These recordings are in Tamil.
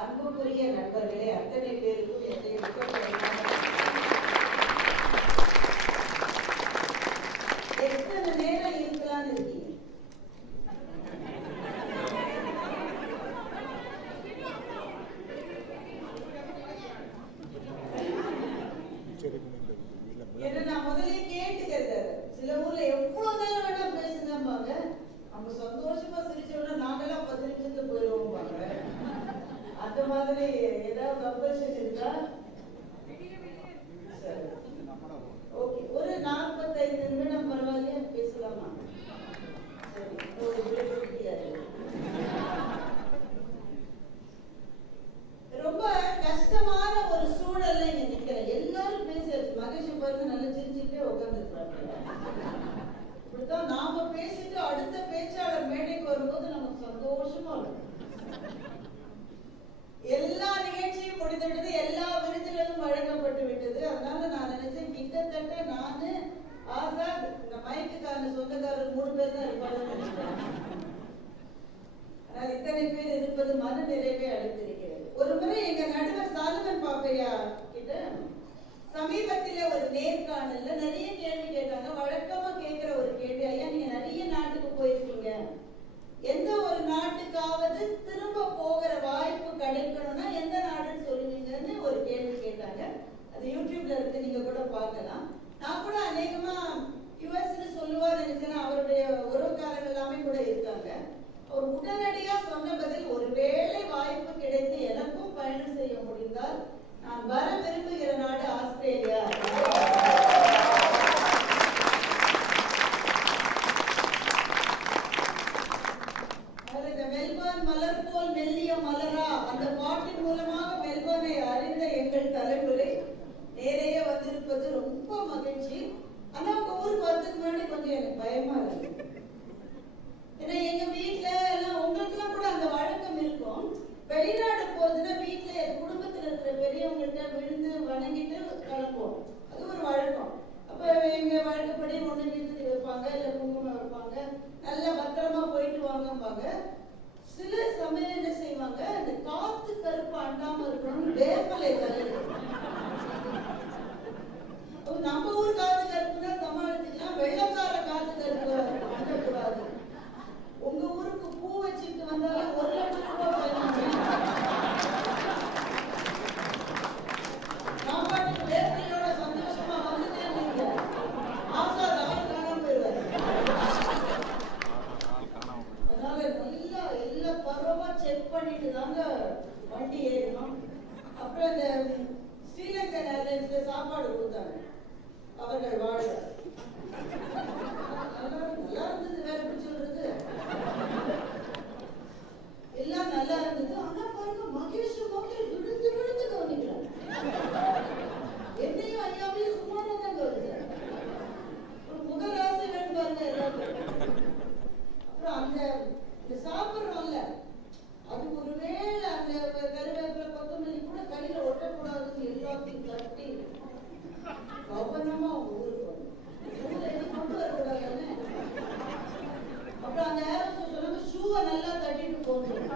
அன்புக்குரிய நண்பர்களே, அத்தனை பேருக்கும் என்னுடைய எத்தனை நேரம் இருக்கலாம்னு இருக்கீங்க? என்ன நான் முதலே கேட்டுக்கிறது, சில ஊர்ல எவ்வளவு நேரம் வேணா பேசுங்கம்பாங்க, அவங்க சந்தோஷமா சிரிச்சோம்னா நாங்கெல்லாம் 10 நிமிஷத்துக்கு போயிடுவோம்பாங்க. அந்த மாதிரி ஏதாவது கம்பல்ஷன் இருக்கா? ஓகே, ஒரு 45 நிமிடம் பரவாயில்லையா பேசலாமா? ரொம்ப கஷ்டமான ஒரு சூழல்ல இங்க நிக்கிறேன். எல்லாரும் பேசியாச்சு. மகேஷ் பாருங்க நல்லா சிரிச்சுட்டே உட்கார்ந்துருப்பாங்க. இப்படித்தான் நாம பேசிட்டு அடுத்த பேச்சாளர் மேடைக்கு வரும்போது நமக்கு சந்தோஷமா இருக்கும். எல்லா நிகழ்ச்சியும் முடிந்துவிட்டது, எல்லா விருதுகளும் வழங்கப்பட்டு விட்டது. அதனால நான் நினைச்சேன், கிட்டத்தட்ட நானு ஆசாத் இந்த மைக்குக்கான சொந்தக்காரர் 3 பேர் தான் இருப்பாங்கன்னு நினைச்சேன். ஆனால் இத்தனை பேர் இருப்பது மன நிறைவே அளித்திருக்கிறது. ஒரு முறை எங்க நடுவர் சாலமன் பாப்பையா கிட்ட சமீபத்திலே ஒரு நேர்காணல்ல நிறைய கேள்வி கேட்டாங்க. வழக்கமா கேட்கிற ஒரு கேள்வி, ஐயா நீங்க நிறைய நாட்டுக்கு போயிருக்கீங்க, எந்த ஒரு நாட்டுக்காவது திரும்ப போகிற வாய்ப்பு கிடைக்கணும்னா எந்த நாடுன்னு சொல்லுவீங்கன்னு ஒரு கேள்வி கேட்டாங்க. அது யூடியூப்ல இருக்கு, நீங்க கூட பார்க்கலாம். நான் கூட அநேகமா யுஎஸ்ன்னு சொல்லுவார் நினைச்சேன்னா அவருடைய உறவுக்காரர்கள் எல்லாமே கூட இருக்காங்க. அவர் உடனடியா சொன்ன பதில், ஒருவேளை வாய்ப்பு கிடைத்து எனக்கும் பயணம் செய்ய முடிந்தால் நான் வர விரும்புகிற நாடு ஆஸ்திரேலியா. மெல்பர்ன் மலர் போல் மெல்லிய மலரா, அந்த பாட்டின் மூலமாக மெல்பர்னை அறிந்த எங்கள் தலைமுறை நேரைய வந்திருப்பது ரொம்ப மகிழ்ச்சி. ஆனா உங்க ஊருக்கு வரதுக்கு முன்னாடி கொஞ்சம் எனக்கு பயமா இருக்கு. ஏன்னா எங்க வீட்டுல எல்லாம், உங்களுக்கு எல்லாம் கூட அந்த வழக்கம் இருக்கும், வெளிநாடு போறதுன்னா வீட்டுல குடும்பத்துல இருக்கிற பெரியவங்கள்ட்ட விழுந்து வணங்கிட்டு கிளம்புவோம். அது ஒரு வழக்கம். அப்ப எங்க வழக்கப்படி ஒண்ணு விருத்தி வைப்பாங்க, இல்ல குங்குமம் வைப்பாங்க, நல்ல பத்திரமா போயிட்டு வாங்கம்பாங்க. சில சமயம் என்ன செய்வாங்க, அந்த காத்து கருப்பு அண்டாம இருக்கணும்னு வேப்பலை தலையிடுவாங்க. நம்ம ஊர் காத்து கருப்புனா சமாளிச்சுக்கலாம், வெள்ளக்கார காத்து கருப்பு அண்டக்கூடாது. உங்க ஊருக்கு பூ வச்சுட்டு வந்தாலும் 1 லட்சம் ரூபாய் சாப்பாட்டுக்கு வேப்பலையோட சந்தோஷமா வந்துட்டேன் நீங்க ஆசாத் ஆள் காணாம போயிடுவாரு. அதனால நல்லா எல்லா பருவமா செக் பண்ணிட்டு தாங்க வண்டி ஏறணும். அப்புறம் இந்த ஸ்ரீலங்கன் ஏர்லைன்ஸ்ல சாப்பாடு கொடுத்தாங்க, அவர்கள் வாழ நல்லா இருந்தது. வேற எப்படி சொல்றது, எல்லாம் நல்லா இருந்தது. ஆனா பாருங்க, மகேஷ் விழுந்து விழுந்து கவனிக்கிறார். என்னையும் ஐயாவையும் சும்மாவே தான் கவனிக்கிறார். ஒரு முகராசி வேணும் பாருங்க எல்லாரும். அப்புறம் அந்த சாப்பிட்றோம்ல, அது ஒருவேளை அந்த கருவேப்பிலை கொத்தமல்லி கூட கையில ஒட்டக்கூடாதுன்னு எல்லாத்தையும் கட்டி கவனமா ஊருக்கு கொண்டு வரக்கூடாதுன்னு. அப்புறம் அந்த ஏரோஸ்டர் சொன்னாங்க, ஷூவை நல்லா தட்டிட்டு போகணும்.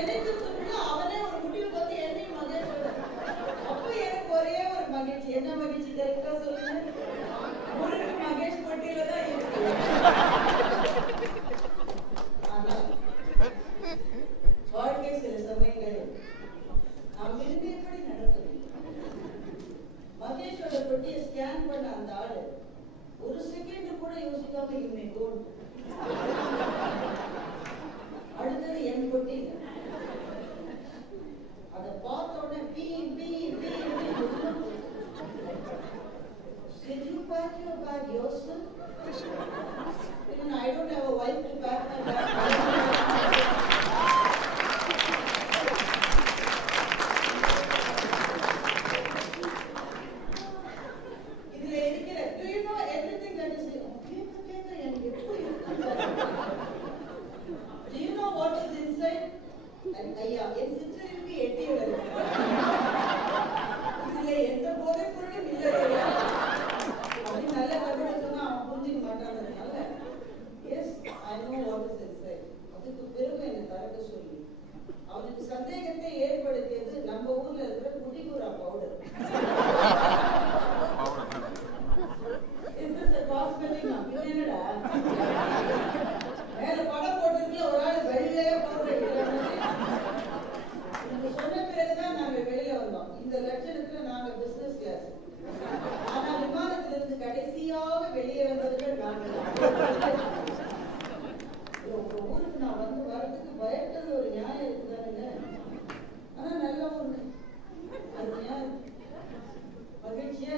நினைச்சிருந்துட்டு அவனே ஒரு முடிவுக்கு வந்து என்னையும் மகேஷோட. அப்ப எனக்கு ஒரே ஒரு மகிழ்ச்சி. என்ன மகிழ்ச்சி கரெக்டா சொல்லுங்க? முருகன் மகேஷ் போட்டியில தான் இருக்கு. ஆனா வாழ்க்கை சில சமயங்களில் நாம் விரும்பியபடி நடப்பதில்லை. மகேஷோட பொட்டியை ஸ்கேன் பண்ண அந்த ஆளு ஒரு செகண்ட் கூட யோசிக்காம இவனை கோன். அடுத்தது என் பொட்டிங்க. அதை பார்த்த உடனே பீ பீ பீ. Did you pack your bag yourself? Even I don't have a wife to pack my bag. இதுல இருக்கிற do you know everything that is கேட்க எனக்கு எப்படி do you know what is inside? ஐயா என் சிற்றறிவுக்கு எட்டி வருது. இதுல எந்த போதை பொருளும் இல்லை அப்படின்னு நல்ல தமிழ் சொன்னா அவன் புரிஞ்சுக்க மாட்டான்றதுனால yes I know what is inside. அதுக்கு பிறகு என்னை திறக்க சொல்லி அவனுக்கு சந்தேகத்தை ஏற்படுத்தியது நம்ம ஊர்ல இருக்கிற குடிகுரா powder. Is this a cosmetic? என்னடா மேல படம் போட்டிருக்கல ஒரு ஆள் வெளியிலேயே பவுடர் அடிக்கிறாங்க. இது சொன்ன பிறகுதான் நாங்க வெளியில வந்தோம். இந்த லட்சணத்துல நாங்க பிசினஸ் கிளாஸ். ஆனா விமானத்துல இருந்து கடைசியாக வெளியே வந்தவர்கள் நாங்க. உங்க ஊருக்கு நான் வந்து வரதுக்கு பயப்பட்டது ஒரு நியாயம் இருக்குதானுங்க. ஆனா நல்ல ஒண்ணு அது நியாயம் மகிழ்ச்சியா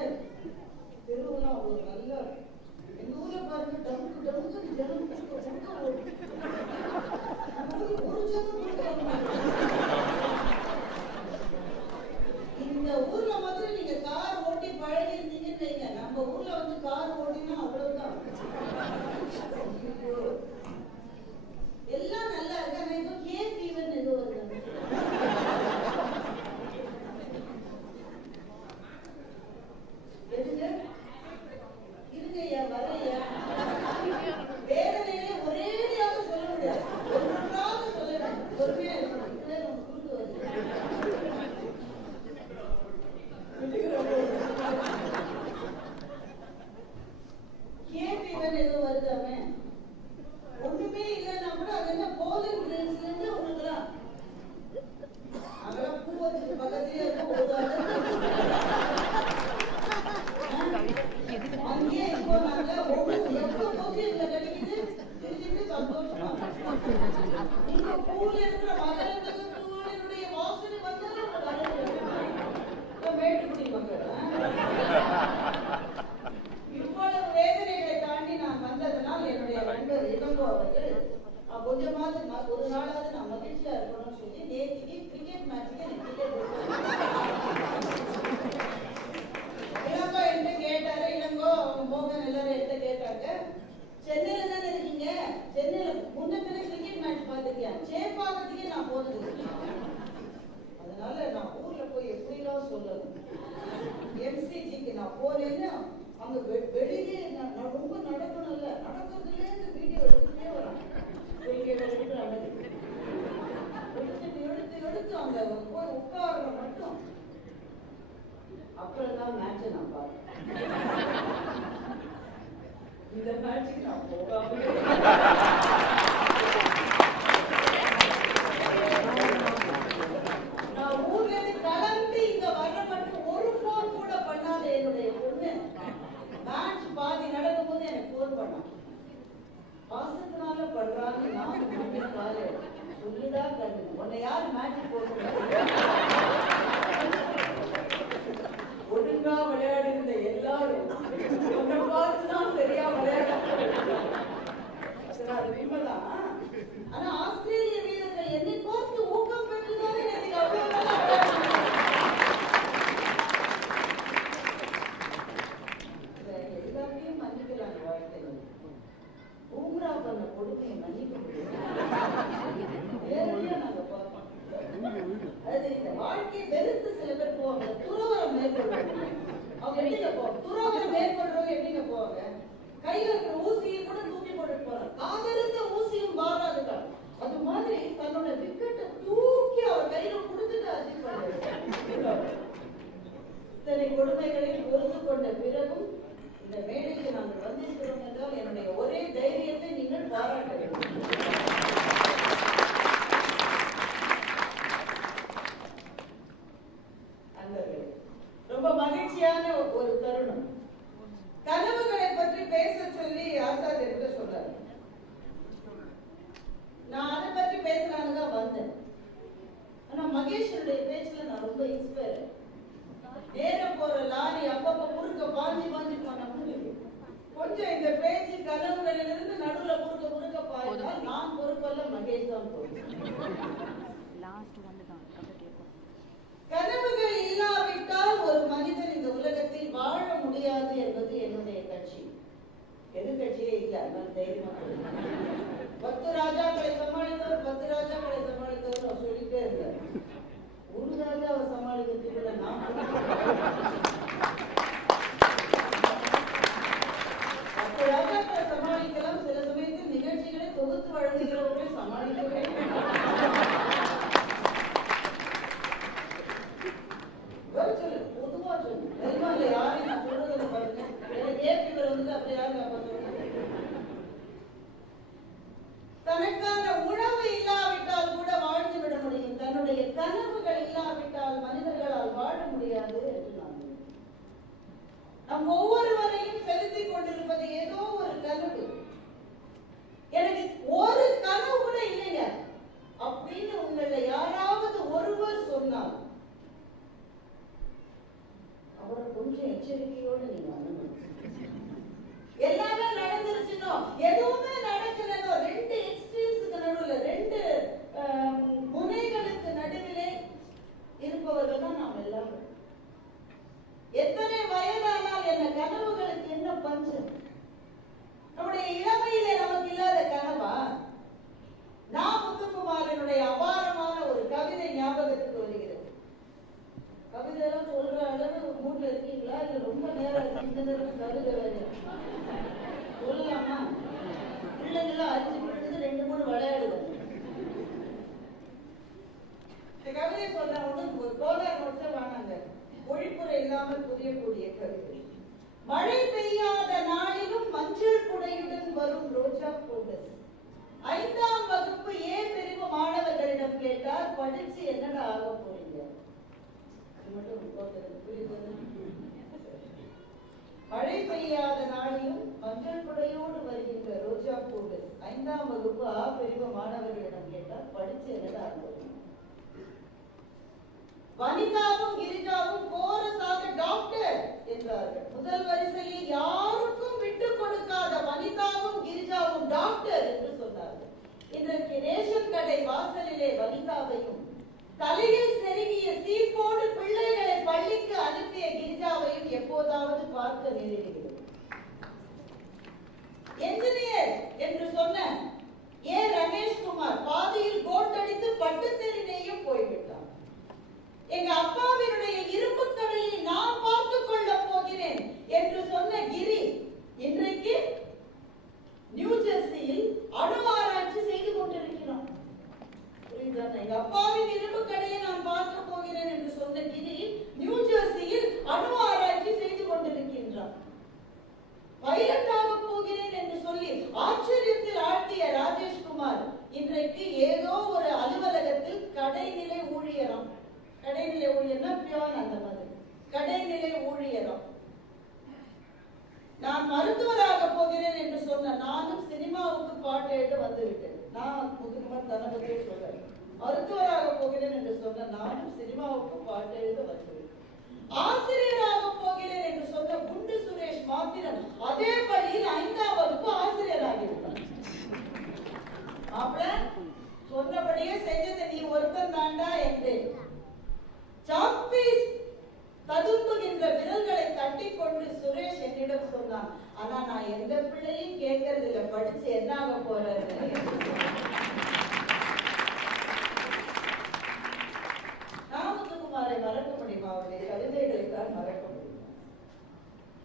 தெருவெல்லாம் அவ்வளவு நல்லா எங்க ஊர்ல பாருங்க டமுக்கு டமுக்கு ஜனம் ஒரு ஜனம். இந்த ஊர்ல மாத்திரம் நீங்க கார் ஓட்டி பழகி இருந்தீங்கன்னு வைங்க. நம்ம ஊர்ல வந்து கார் ஓட்டினா அவ்வளவுதான். எல்லாம் நல்லா இருக்கு. ஆனா ஏதோ கேஸ் ஈவன் ஏதோ வருது. எதுங்க இருங்க ஐயா வரையா வேதனையில ஒரேடியாக சொல்ல முடியாது. ஒன்றாக சொல்லணும். பொறுமையா இருக்கணும். குறுக்கு வருது. ஏதோ வருதாமே ஒண்ணுமே இல்லைன்னா கூட அது என்ன போலிங் பிளேஸ்ல இருந்து உனக்குலாம் அதெல்லாம் பூ வச்சுட்டு பக்கத்துலயே இருக்கும். அங்கேயே இப்போ நாங்க எப்போ பூஜையில கிடைக்குது தெரிஞ்சுட்டு சந்தோஷமா நீங்க பூல இருக்கிற மகரத்துக்கு பூவினுடைய வாசனை வந்தாலும் மேட்டுக்குடி மக்கள் இவ்வளவு வேதனைகளை தாண்டி நான் வந்ததுனால் என்னுடைய நண்பர் இளங்கோ அவர்கள் கொஞ்சமாவது ஒரு நாளாவது நான் மகிழ்ச்சியா இருக்கணும்னு சொல்லி நேற்றுக்கு கிரிக்கெட் மேட்சுக்கு எனக்கு டிக்கெட் இளங்கோ என்கிட்ட கேட்டாரு. இளங்கோ அவங்க மோகன் எல்லாரும் என்கிட்ட கேட்டாங்க, சென்னையில தானே இருக்கீங்க, சென்னையில முன்ன பின்ன கிரிக்கெட் மேட்ச் பார்த்துருக்கேன், சேப்பாக்கத்துக்கே நான் போனது. அதனால நான் ஊர்ல போய் எப்படிலாம் சொல்லணும். எம்சிஜிக்கு நான் போனேன்னா அங்க வெளியே நான் ரொம்ப நடக்கணும்ல, நடக்கிறதுலே இந்த வீடியோ எடுத்துட்டே வரேன். எடுத்து அங்க போய் உட்கார்ற மட்டும் அப்புறம் தான் மேட்சை நான் பார்த்தேன். இந்த மேட்சுக்கு நான் போகாம நான் ஊர்ல இருந்து கிளம்பி இங்க வர மட்டும் ஒரு போன் கூட பண்ணாத என்னுடைய பொண்ணு மேட்ச் பாதி நடக்கும் போது எனக்கு போன் பண்ணான். பாசத்தினால பண்றாங்க. நான் பாரு சொல்லுடா கண்ணு, உன்னை யாரு மேட்ச் போடுறது? ஒழுங்கா விளையாடி இருந்த எல்லாரும் உன்னை பார்த்துதான் சரியா விளையாட. அது உண்மைதான். ஆனா ஆஸ்திரேலிய வீரர்கள் என்னை பார்த்து ஊக்கம் பெற்றுதான் எனக்கு அவ்வளவு எல்லாத்தையும் மன்னிக்கிறாங்க வாழ்க்கையில். பூம்ரா பண்ண கொடுமையை மன்னிக்க முடியும். நேரடியா நாங்க பார்ப்போம். அது இந்த வாழ்க்கையை வெறுத்து சில பேர் போவாங்க, துறவரம் மேற்கொள்வாங்க. அவங்க எப்படிங்க போவாங்க? துறவரம் மேற்கொள்றவங்க எப்படிங்க போவாங்க? கையில இருக்கிற ஊசியை கூட தூக்கி போட்டுட்டு போறாங்க. காதலிருந்த ஊசியும் மாறாதுதான். அது மாதிரி தன்னோட விக்கெட்டை இந்த மேடைக்கு நாங்கள் வந்திருக்கிறோம் என்றால் என்னுடைய ஒரே தைரியத்தை நீங்கள் பாராட்ட வேண்டும். ரொம்ப மகிழ்ச்சியான ஒரு தருணம். கனவுகளை பற்றி பேச சொல்லி ஆசாத் எடுக்க சொல்றாரு. நான் அதை பற்றி பேசலான்னு தான் வந்தேன். ஆனா மகேஷனுடைய பேச்சுல நான் ரொம்ப இன்ஸ்பயர். நேரம் போற லாரி அப்பப்ப குறுக்க பாஞ்சி போன கொஞ்சம் இந்த பேச்சு கனவுகளிலிருந்து நடுவுல குறுக்க பாய்ந்தால் நான் பொறுப்பல்ல, மகேஷ் தான் கனவுகள் இல்லாவிட்டால் ஒரு மனிதன் இந்த உலகத்தில் வாழ முடியாது என்பது என்னுடைய கட்சி. எதிர்கட்சியே இல்லை, அதனால தைரியமா 10 ராஜாக்களை சமாளித்தவர் 10 ராஜாக்களை சமாளித்தவர் அவர் சொல்லிட்டே இருந்தார். ஒரு ராஜாவை சமாளிக்கிறதுக்குள்ள நான் 10 ராஜாக்களை சமாளிக்கலாம். சில சமயத்தில் நிகழ்ச்சிகளை தொகுத்து வழங்குகிறவர்களை சமாளிக்கவே பொதுவா சொல்லு. யாரையும் நான் சொல்றது பாருங்க. ஏபிவர் வந்து அப்படி யாரும் தனக்கான உணவு இல்லாவிட்டால் கூட வாழ்ந்து விட முடியும். தன்னுடைய கனவுகள் இல்லாவிட்டால் மனிதர்களால் வாழ முடியாது என்று நம் ஒவ்வொருவரையும் செலுத்திக் கொண்டிருப்பது ஏதோ ஒரு கனவு. எனக்கு ஒரு கனவு கூட இல்லைங்க அப்படின்னு உங்களை யாராவது ஒருவர் சொன்னால் அவரை கொஞ்சம் எச்சரிக்கையோடு நீங்க அணுகணும். எல்லாமே நடந்துருச்சுனோ எதுவுமே நடக்கலனோ 2 எக்ஸ்ட்ரீம்ஸ்க்கு நடுவுல 2 முனைகளுக்கு நடுவிலே இருப்பவர்கள் தான் நாம் எல்லாரும். எத்தனை வயதானால் என்ன, கனவுகளுக்கு என்ன பஞ்சம்? நம்முடைய இளமையிலே நமக்கு இல்லாத கனவா? நான் முத்துக்குமாரனுடைய அபாரமான ஒரு கவிதை ஞாபகத்துக்கு வருகிறது. கவிதையெல்லாம் சொல்ற அளவு மூட்ல இருக்கீங்களா? இல்ல ரொம்ப நேரம் கவிதை சொல்லலாமா? பிள்ளைங்களாம் அரிசி பிடிச்சது 2-3 விளையாடுது. இந்த கவிதை சொல்ற ஒண்ணு கோலார் நோட்ஸ வாங்க. ஒழிப்புரை இல்லாமல் புரியக்கூடிய கவிதை. மழை பெய்யாத நாளிலும் மஞ்சள் குடையுடன் வரும் ரோஜா பூக்கள். 5ஆம் வகுப்பு ஏ பிரிவு மாணவர்களிடம் கேட்டார், படிச்சு என்னடா ஆக போறீங்க? மழை பெய்யாத நாளிலும் மஞ்சள் குடையோடு வருகின்ற ரோஜா பூக்கள். 5ஆம் வகுப்பு ஆ பிரிவு மாணவர்களிடம் கேட்டால் படிச்சு என்னடா ஆக போறீங்க? வனிதாவும் கிரிஜாவும் கோரஸாக டாக்டர் என்றார்கள். முதல் வரிசையில் யாருக்கும் விட்டு கொடுக்காத வனிதாவும் கிரிஜாவும் டாக்டர் என்று சொன்னார்கள். இன்றைக்கு ரேஷன் கடை வாசலிலே வனிதாவையும் தலையில் செருகிய சீப்போடு பிள்ளைகளை பள்ளிக்கு அனுப்பிய கிரிஜாவையும் எப்போதாவது பார்க்க நேரிடுகிறது. என்ஜினியர் என்று சொன்ன ஏ ரமேஷ்குமார் பாதியில் கோட்டடித்து பட்டுத்தெறினையும் போய்விட்டார். எங்க அப்பாவினுடைய இரும்பு கடையை நான் பார்த்துக் கொள்ள போகிறேன் என்று சொன்ன கிரி இன்றைக்கு நியூ ஜெர்சியில் அணு ஆராய்ச்சி செய்து கொண்டிருக்கிறான். எங்க அப்பாவின் இரும்பு கடையை நான் பார்க்க போகிறேன் என்று சொன்ன கிரி நியூ ஜெர்சியில் அணு ஆராய்ச்சி செய்து கொண்டிருக்கின்றான். பைலட்டாக போகிறேன் என்று சொல்லி ஆச்சரியத்தில் ஆழ்த்திய ராஜேஷ்குமார் இன்றைக்கு ஏதோ ஒரு அலுவலகத்தில் கடைநிலை ஊழியராம். கடைநிலை ஊழியர்னா பியோன் அந்த மாதிரி கடைநிலை ஊழியராம். நான் மருத்துவராக போகிறேன் என்று சொன்ன நானும் சினிமாவுக்கு பாட்டு எழுத வந்துவிட்டேன். நான் முத்துக்குமார் தனபதியை சொல்றேன். மருத்துவராக போகிறேன் என்று சொன்ன நானும் சினிமாவுக்கு பாட்டு எழுத வந்துவிட்டேன். ஆசிரியராக போகிறேன் என்று சொன்ன குண்டு சுரேஷ் மாத்திரம் அதே பள்ளியில் 5ஆம் வகுப்பு ஆசிரியராகிவிட்டார். அப்ப சொன்னபடியே செஞ்சதை நீ ஒருத்தன் தாண்டா என்று சாக்பீஸ் ததும்புகின்ற விரல்களை தட்டி கொண்டு சுரேஷ் என்னிடம் சொன்னான். ஆனா நான் எந்த பிள்ளையும் கேட்கறது இல்லை, படிச்சு என்ன ஆக போறது. நாமத்துக்குமாரை மறக்க முடியுமா? அவருடைய கவிதைகளை தான் மறக்க முடியும்.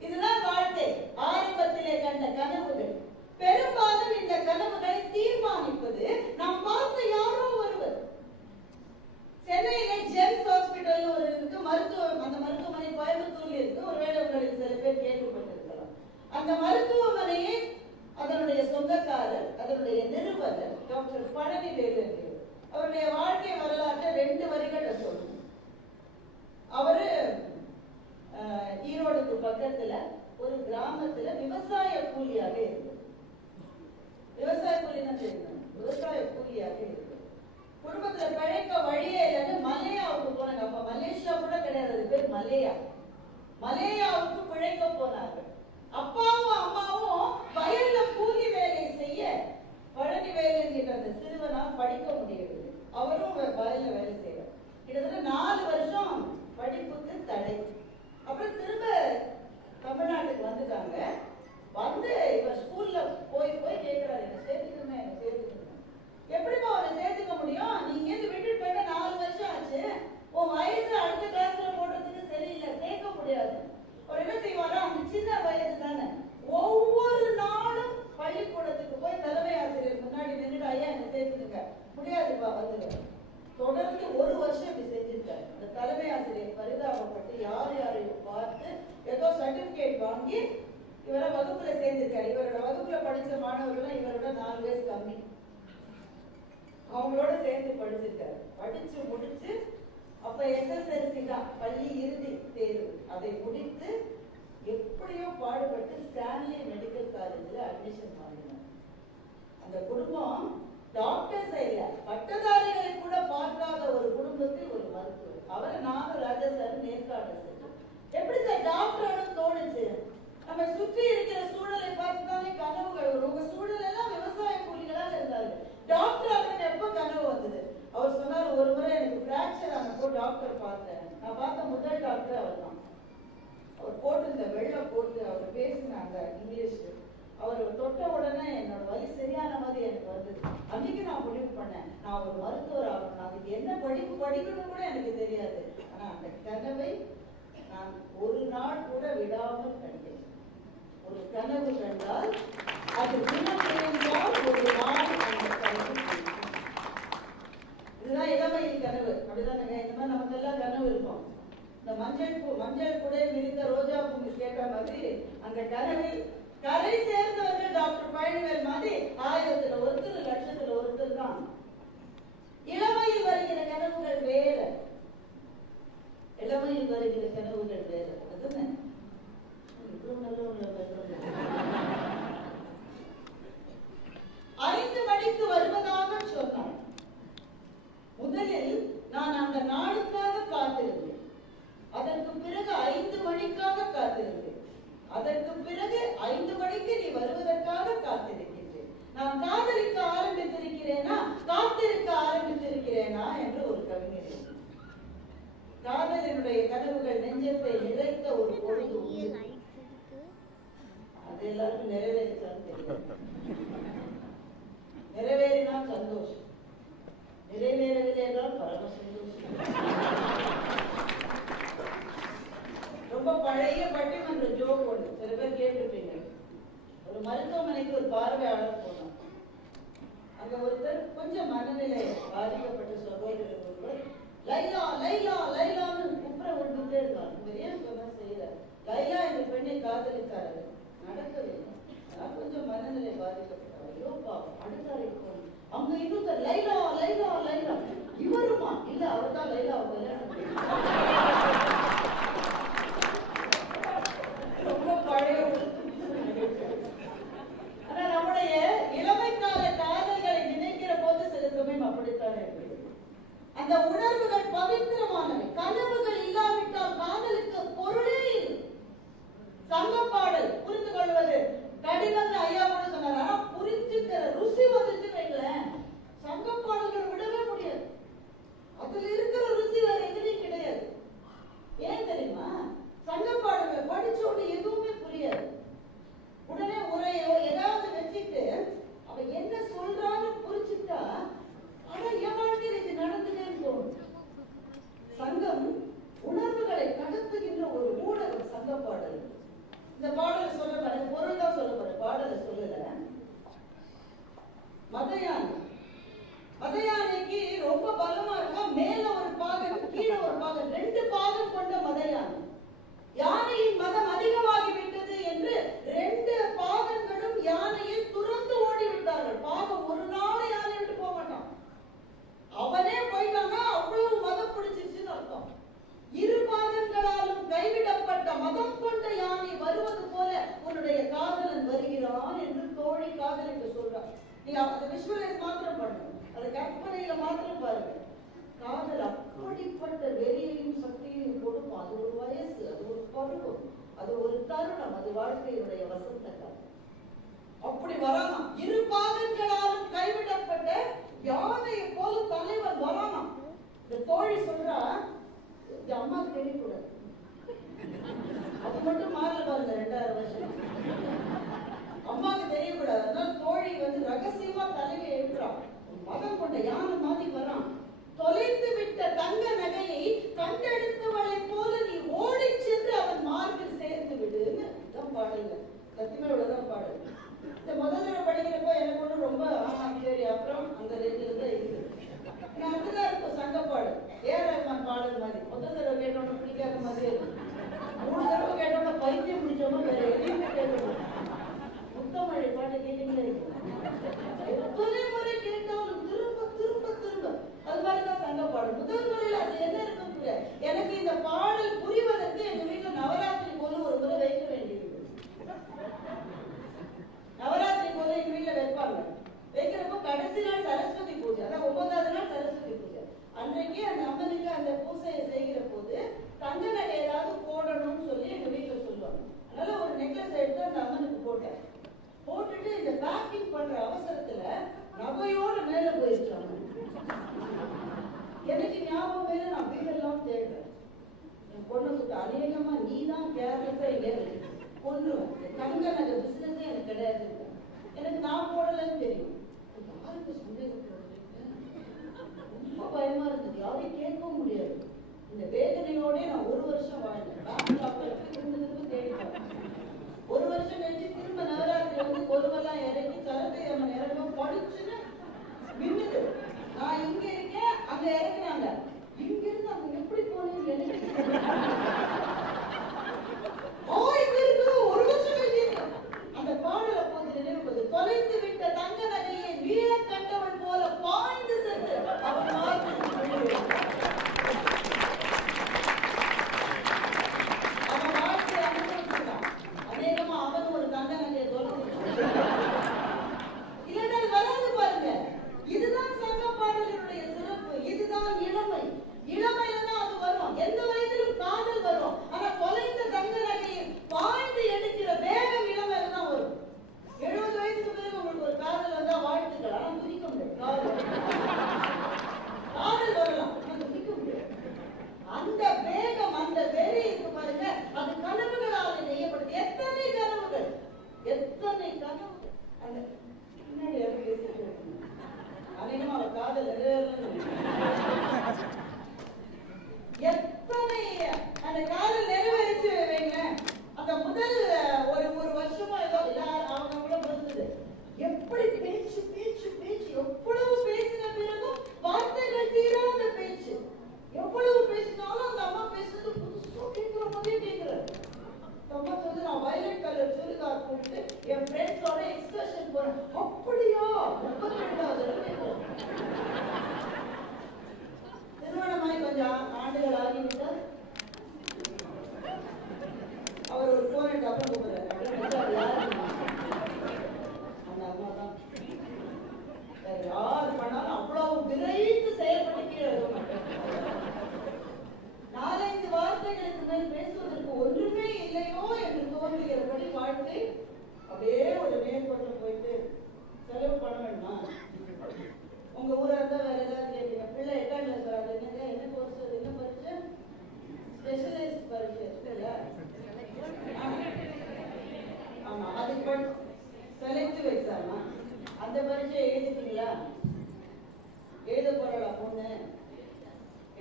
இதுதான் வாழ்க்கை. ஆரம்பத்திலே கண்ட கனவுகள். பெரும்பாலும் இந்த கனவுகளை தீர்மானிப்பது நாம் பார்த்த யாரோ ஒருவர். சென்னையில ஜெம்ஸ் ஹாஸ்பிட்டல் ஒரு இருக்கு, மருத்துவம். அந்த மருத்துவமனை கோயம்புத்தூர்ல இருக்கு. ஒருவேளை உங்களுக்கு சில பேர் கேள்விப்பட்டிருக்கலாம். அந்த மருத்துவமனையை அதனுடைய சொந்தக்காரர், அதனுடைய நிறுவனர் டாக்டர் பழனிவேலு. அவருடைய வாழ்க்கை வரலாற்றை 2 வரிகளை சொல்லணும். அவரு ஈரோடுக்கு பக்கத்துல ஒரு கிராமத்துல விவசாய கூலியாக இருந்தது. விவசாய கூலின்னா தெரியும், விவசாய கூலியாக இருந்தது. குடும்பத்துல பிழைக்க வழியே இல்லைன்னு மலேயாவுக்கு போனாங்க. அப்ப மலேசியா கூட கிடையாது, அது பேர் மலேயா. மலேயாவுக்கு பிழைக்க போனாங்க. அப்பாவும் அம்மாவும் வயல்ல கூலி வேலை செய்ய பழனிவேலு என்கிற அந்த சிறுவனால் படிக்க முடியவில்லை. அவரும் வயல்ல வேலை செய்யறார். கிட்டத்தட்ட 4 வருஷம் படிப்புக்கு தடை. அப்புறம் திரும்ப தமிழ்நாட்டுக்கு வந்துட்டாங்க. வந்து இவர் ஸ்கூல்ல போய் கேட்கிறாரு, என்ன சேர்த்துக்கணுமே, என்ன சேர்த்துக்கணும். எப்படிமா அவரை சேர்த்துக்க முடியும்? நீங்க இருந்து விட்டுட்டு போயிட்டு 4 வருஷம் ஆச்சு. உன் வயசு அடுத்த கிளாஸ்ல போடுறதுக்கு சரியில்லை, சேர்க்க முடியாது. அவர் என்ன செய்வாரா, அந்த சின்ன வயது தானே, ஒவ்வொரு நாளும் பள்ளிக்கூடத்துக்கு போய் தலைமை ஆசிரியர் முன்னாடி நின்றுட்டு, ஐயா என்ன சேர்த்துருங்க, முடியாதுப்பா வந்துடுங்க. தொடர்ந்து 1 வருஷம் இப்படி செஞ்சிருக்காரு. அந்த தலைமை ஆசிரியர் பரிதாபப்பட்டு யாரையும் பார்த்து ஏதோ சர்டிபிகேட் வாங்கி இவரை வகுப்புல சேர்ந்திருக்காரு. இவரோட வகுப்புல படிச்ச மாணவர்கள் இவரோட 4 வயசு கம்மி. அவங்களோட சேர்ந்து படிச்சிருக்காரு. படிச்சு முடிச்சு அப்ப SSLC தான் பள்ளி இறுதி தேர்வு. அதை முடித்து எப்படியோ பாடுபட்டு ஸ்டான்லி மெடிக்கல் காலேஜ்ல அட்மிஷன் வாங்கினார். அந்த குடும்பம் டாக்டர்ஸ் இல்ல, பட்டதாரிகளை கூட பார்க்காத ஒரு குடும்பத்தில் ஒரு மருத்துவர். அவரை நானும் ராஜா சார் நேர்காணல் செஞ்சோம். எப்படி சார் டாக்டர் தோணுச்சு? நம்ம சுற்றி இருக்கிற சூழலை பார்த்துதானே கனவுகள் வரும். உங்க சூழல் எல்லாம் விவசாய கூலிகளாக இருந்தாரு. டாக்டர் அப்படின்னு எப்ப கனவு வந்தது? அவர் சொன்னார், ஒரு முறை எனக்கு பிராக்சர் ஆனப்போ டாக்டர் பார்த்தேன். நான் பார்த்த முதல் டாக்டர் அவர் தான். அவர் போட்டு இந்த வெள்ளை போட்டு அவர் பேசினாங்க இங்கிலீஷ். அவர் தொட்ட உடனே என்னோட வலி சரியான மாதிரி எனக்கு வந்தது. அன்னைக்கு நான் முடிவு பண்ணேன், நான் ஒரு மருத்துவர் ஆகணும். அதுக்கு என்ன படிப்பு படிக்கணும் கூட எனக்கு தெரியாது. ஆனா அந்த கனவை நான் ஒரு நாள் கூட விடாமல் கண்டேன். ஒரு கனவு கண்டால் அது தினமும் ஒரு நாள் அந்த கனவு. இதுதான் இளமையின் கனவு. அப்படிதானுங்க. இந்த மாதிரி நமக்கு எல்லாம் கனவு இருக்கும். இந்த மஞ்சள் குடை மிரிந்த ரோஜா பூ கேட்ட மாதிரி அந்த கனவில் கரை சேர்ந்தவர்கள் டாக்டர் பழனிவேல் மாதிரி 1000ல் ஒருத்தர், லட்சத்தில் ஒருத்தர் தான். இளமையில் வருகிற கனவுகள் வேற, இளமையில் வருகிற கனவுகள் வேற. அதுதானே 5 மணிக்கு வருவதாக சொன்னார். முதலில் நான் அந்த நாளுக்காக காத்திருந்தேன். அதற்கு பிறகு 5 மணிக்காக காத்திருந்தேன். அதற்கு பிறகு 5 மணிக்கு நீ வருவதற்காக காத்திருக்கின்றேன். நான் காதலிக்க ஆரம்பித்திருக்கிறேனா, காத்திருக்க ஆரம்பித்திருக்கிறேனா என்று ஒரு கவிஞர். காதலினுடைய கனவுகள் நெஞ்சத்தை நிறைத்த ஒரு பொழுது அது எல்லாருக்கும் நிறைவேறிச்சான்னு தெரியும். நிறைவேறினா சந்தோஷம், நிறைவேறவில்லை என்றால் பரம சந்தோஷம். ரொம்ப பழைய பட்டிமன்ற ஜோக் ஒன்று சில பேர் கேட்டிருப்பீங்க. ஒரு மருத்துவமனைக்கு ஒரு பார்வையாளர் போனோம். அங்க ஒருத்தர் கொஞ்சம் மனநிலை பாதிக்கப்பட்ட சகோதரர் ஒருவர் லைலா லைலா லைலான்னு குப்புற விட்டுட்டே இருக்காங்க. இவர் ஏன் சொன்னா செய்யறாரு? லைலா இந்த பெண்ணை காதலித்தாரு, நடக்கவே இல்லை. கொஞ்சம் மனநிலை பாதிக்கப்பட்டார். ஐயோ பாவம், அடுத்த அறைக்கு போகணும். அங்க இன்னொருத்தர் லைலா லைலா லைலா. இவருமா? இல்ல, அவர் தான் லைலா கல்யாணம். ரொம்ப பழைய. ஆனா நம்முடைய இளமைக்கால காதல்களை நினைக்கிற போது சில சமயம் அப்படித்தான் இருக்கு. அந்த உணர்வுகள் பவித்திரமானவை. கனவுகள் இல்லாவிட்டால் காதலுக்கு பொருளே இல்லை. சங்கப்பாடல் புரிந்து கொள்வது கடினம் ஐயா கூட சொன்னார். ஆனா புரிஞ்சுக்கிற ருசி வந்துச்சு வைங்களேன், சங்கப்பாடல்கள் விடவே முடியாது. அதுல இருக்கிற ருசி வேற எதுலையும் கிடையாது. ஏன் தெரியுமா? சங்கப்பாடல்கள் படிச்சோடு எதுவுமே புரியாது. உடனே உரையோ ஏதாவது வச்சுட்டு அவ என்ன சொல்றான்னு புரிச்சுட்டா, ஆனா என் வாழ்க்கையில் இது நடந்துட்டேன்னு தோணும். சங்கம் உணர்வுகளை கடத்துகின்ற ஒரு ஊடகம் சங்க பாடல். இந்த பாடலை சொல்ல பாரு, பொருள் தான் சொல்ல பாரு, பாடலை சொல்லல. மதயானைக்கு ரொம்ப பலமா இருக்கா, மேல ஒரு பாகம் கீழே ஒரு பாகம், 2 பாகம் கொண்ட மதயானை. யானையின் மதம் அதிகமாகி விட்டது என்று 2 கற்பனையில மாத்திரம் பாருங்க. காதல் அப்படிப்பட்ட வெறியையும் சக்தியையும் கொடுக்கும். அது ஒரு வயசு, அது ஒரு பருவம், அது ஒரு தருணம், அது வாழ்க்கையுடைய வசந்த காலம். அப்படி வரானா, இரு பாகங்களாலும் கைவிடப்பட்ட யானையை போல தலைவன் வரானா. இந்த தோழி சொல்றா, இந்த அம்மாவுக்கு தெரியக்கூடாது. அது மட்டும் மாறல பாருங்க, 2000 வருஷம் அம்மாவுக்கு தெரியக்கூடாது. அதனால தோழி ரகசியமா தலையை எழுப்புறான். மதம் கொண்ட யானை மாதிரி வரான். தொலைந்து விட்ட தங்க நகையை கண்டெடுத்தவளை போல நீ ஓடி சென்று அவன் மார்பில் சேர்ந்து விடுன்னு தான் பாடல. சத்தியமேலோடதான் பாடல். இந்த முதல் தடவை படிக்கிறப்போ எனக்கு ஒன்றும் ரொம்ப சரி அப்புறம் அந்த ரேஞ்சில் தான் இருக்குது. அதுதான் இருக்கும் சங்கப்பாடு. ரஹ்மான் பாடல் மாதிரி முதல் தடவை கேட்டோம்னா பிடிக்காத மாதிரி இருக்கும். 3 தடவை கேட்டோம்னா பைத்தியம் பிடிச்சோம்னா வேற எதையுமே கேட்கணும். முத்தமழை பாட்டு கேட்டீங்களே, எத்தனை முறை கேட்டாலும் திரும்ப திரும்ப திரும்ப அது மாதிரிதான் சங்கப்பாடு. முதல் முறையில் அது என்ன இருக்கு, எனக்கு இந்த பாடல் புரிவதற்கு எங்க வீட்டுல நவராத்திரி போல ஒரு முறை வைக்க வேண்டியது. நவராத்திரி போல எங்க வீட்டுல வைப்பாங்க. வைக்கிறப்போ கடைசி நாள் சரஸ்வதி பூஜை, அதான் 9வது நாள் சரஸ்வதி பூஜை. அன்றைக்கு அந்த அம்மனுக்கு அந்த பூஜையை செய்கிற போது தங்க நகை ஏதாவது போடணும்னு சொல்லி எங்க வீட்டுல சொல்லுவாங்க. அதனால ஒரு நெக்லஸ் எடுத்து அந்த அம்மனுக்கு போட்டேன். போட்டுட்டு இந்த பேக்கிங் பண்ற அவசரத்துல நகையோட மேல போயிருக்காங்க. எனக்கு ஞாபகம் மேல நான் வீடெல்லாம் தேடுறேன். என் பொண்ணு கிட்ட அநேகமா நீ தான் கேரளத்தை எங்க கொண்டுருவேன். தங்க நகை பிசினஸே எனக்கு கிடையாது. எனக்கு நான் போடலன்னு தெரியும். யாருக்கு சந்தேகம் ரொம்ப பயமா இருந்தது. யாரையும் கேட்கவும் முடியாது. இந்த வேதனையோட நான் 1 வருஷம் வாழ்ந்தேன். திரும்ப தேடிட்டேன். 1 வருஷம் கழிச்சு திரும்ப நவராத்திரி கொலுவெல்லாம் இறங்கி சரத்தை அம்மன் இறங்கும் படிச்சுன்னு மின்னுது. நான் இங்க இருக்கேன், அங்க இறங்கினாங்க. இங்க இருந்து அங்க எப்படி போனீங்க எனக்கு 1 வருஷம் கழிச்சு அந்த பாடல போது நினைவு தொலைத்து விட்ட தங்க நகையை வீழ கண்டவன் போல பாய்ந்து சென்று அவன் வாழ்க்கை அனுபவிச்சுட்டான். அநேகமா அவன் ஒரு தங்க நகையை இல்லைன்னா வராது பாருங்க. இதுதான் சங்க பாடலினுடைய சிறப்பு. இதுதான் இளமை. இளமையில தான் அது வரும். எந்த வயதிலும் காதல் வரும். ஆனா தொலைந்த தங்க நகையை பாய்ந்து எடுக்கிற வேகம் இளமையில தான் வரும். 70 வயசுக்கு பிறகு உங்களுக்கு ஒரு காதல் வந்தா வாழ்த்துக்கள். ஆனா துதிக்க முடியாது. காதல் வரலாம், துதிக்க முடியாது. அந்த வேகம், அந்த வெறி இருக்கு பாருங்க, அது கனவுகளால் நெய்யப்படுது. எத்தனை கனவுகள், எத்தனை கனவுகள். அந்த பின்னாடி யாரும் பேசிட்டு அநேகமா அவ காதல் எத்தனை அந்த காதல் நிறைவேறிச்சு வைங்க. அந்த முதல் ஒரு வருஷமா ஏதோ எல்லாரும் அவங்க கூட இருந்தது. எப்படி பேச்சு பேச்சு பேச்சு, எவ்வளவு பேசின பிறகும் வார்த்தைகள் தீராத பேச்சு. எவ்வளவு பேசினாலும் அந்த அம்மா பேசுறது புதுசா கேட்கிற மாதிரியே கேட்கிறாரு. அம்மா சொல்லி நான் வயலட் கலர் சுடிதார் போட்டு என் ஃப்ரெண்ட்ஸோட எக்ஸ்கர்ஷன் போறேன். அப்படியா? 32வது திருமணமாய் கொஞ்சம் ஆண்டுகள் ஆகிவிட்டார். அவர் ஒரு போன் எடுத்து அப்புறம் கூப்பிடுறாரு. அந்த அம்மா தான் யார் பண்ணாலும் அவ்வளவு விரைந்து செயல்பட்டு கீழே வைக்க மாட்டேன். 4-5 வார்த்தைகளுக்கு மேல் பேசுவதற்கு ஒன்றுமே இல்லையோ என்று தோன்றுகிறபடி வாழ்க்கை அப்படியே ஒரு மேற்கொண்டு போயிட்டு செலவு பண்ண வேணுமா? உங்க ஊரா இருந்தா வேற ஏதாவது கேட்டீங்க. பிள்ளை 8ஆம் கிளாஸ் வராது, என்னங்க என்ன கோர்ஸ், என்ன பரீட்சை? ஸ்பெஷலைஸ்ட் பரீட்சை இல்ல? ஆமா, அதுக்கு செலக்டிவ் எக்ஸாமா? அந்த பரீட்சை எழுதிட்டீங்களா? எழுத போறா பொண்ணு?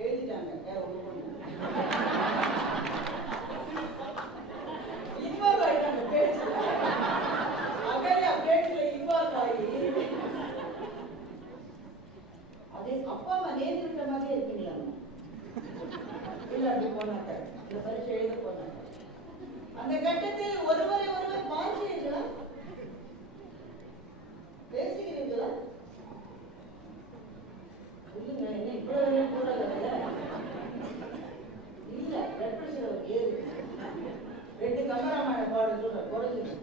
எழுதிட்டாங்க. உங்க பொண்ணு இன்வால்வ் ஆயிட்டாங்க பேச்சுல. அகல்யா பேச்சுல இன்வால்வ் ஆகி அதே அப்பா அம்மா நேர்ந்து விட்ட மாதிரியே இருக்கீங்களா? இல்ல, அப்படி போனாங்க. இந்த பரீட்சை எழுத போனாங்க. அந்த கட்டத்தில் ஒருவரை ஒருவர் பார்க்கிறீர்களா? பேசுகிறீர்களா? இல்லைங்க, என்ன இவ்வளவு கூடாது இல்ல. பிளட் பிரஷர் ஏறு. 2 கம்பராமாயண பாடல் சொல்ற குறைஞ்சு.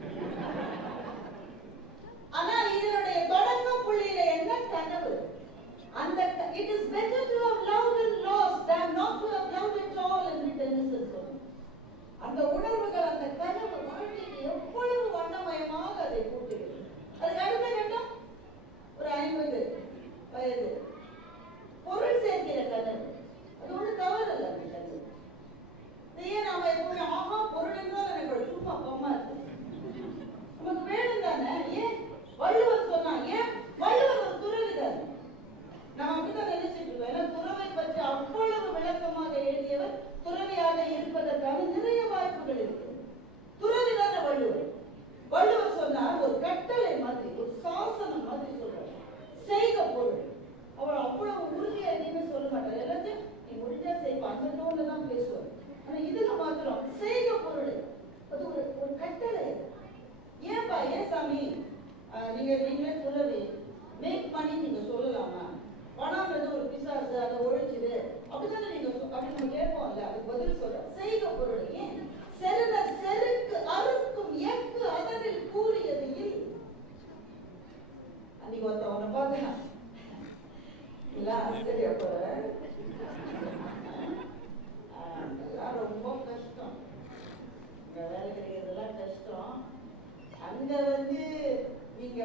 ஆனா இதனுடைய தொடக்க புள்ளியில என்ன கனவு? அந்த அந்த உணர்வுகள், அந்த கனவு வாழ்க்கைக்கு எவ்வளவு வண்ணமயமாக அதை கூட்டுகிறது. அதுக்கு அடுத்த கட்டம் ஒரு 50 வயது பொருள் சேர்க்கிற கனவு. அது ஒண்ணு தவறு அல்ல. அந்த கனவு இதையே நாம எப்பவுமே ஆஹா பொருள் என்றால் எனக்கு சும்மா பம்மா இருக்கு, நமக்கு வேணும் தானே. ஏன் வள்ளுவர் சொன்னா, ஏன் வள்ளுவர் ஒரு துறவிதான். நம்ம அப்படித்தான் நினைச்சிட்டு இருக்கோம். ஏன்னா துறவை பற்றி அவ்வளவு விளக்கமாக எழுதியவர். துறவியாக இருப்பதற்கான நிறைய வாய்ப்புகள் இருக்கு. துறவிதான வள்ளுவர். வள்ளுவர் சொன்னார் ஒரு கட்டளை மாதிரி, ஒரு சாசனம் மாதிரி சொல்றார். செய்த பொருள். அவர் அவ்வளவு உறுதியா எதையுமே சொல்ல மாட்டார். எல்லாத்தையும் நீ முடிஞ்சா செய்வா, அந்த டோன்ல தான் பேசுவார். ஆனா இதுல மாத்திரம் செய்த பொருள் அது ஒரு கட்டளை. ஏன்பா ஏன் சாமி நீங்களே துறவி மேக் பண்ணி நீங்க சொல்லலாமா? பணம்ன்றது ஒரு பிசாசு, அதை ஒழிச்சுது அப்படித்தானே நீங்க அப்படி நம்ம கேட்போம்ல. அதுக்கு பதில் சொல்ற செய்த பொருள். ஏன் செருடர் செருக்கு அறுக்கும் எக்கு அதனில் கூறியது இல். அன்னைக்கு ஒருத்தவனை பார்த்தேன் இல்ல ஆசிரியர் அப்ப ரொம்ப கஷ்டம், வேலை கிடைக்கிறதெல்லாம் கஷ்டம். அங்க நீங்க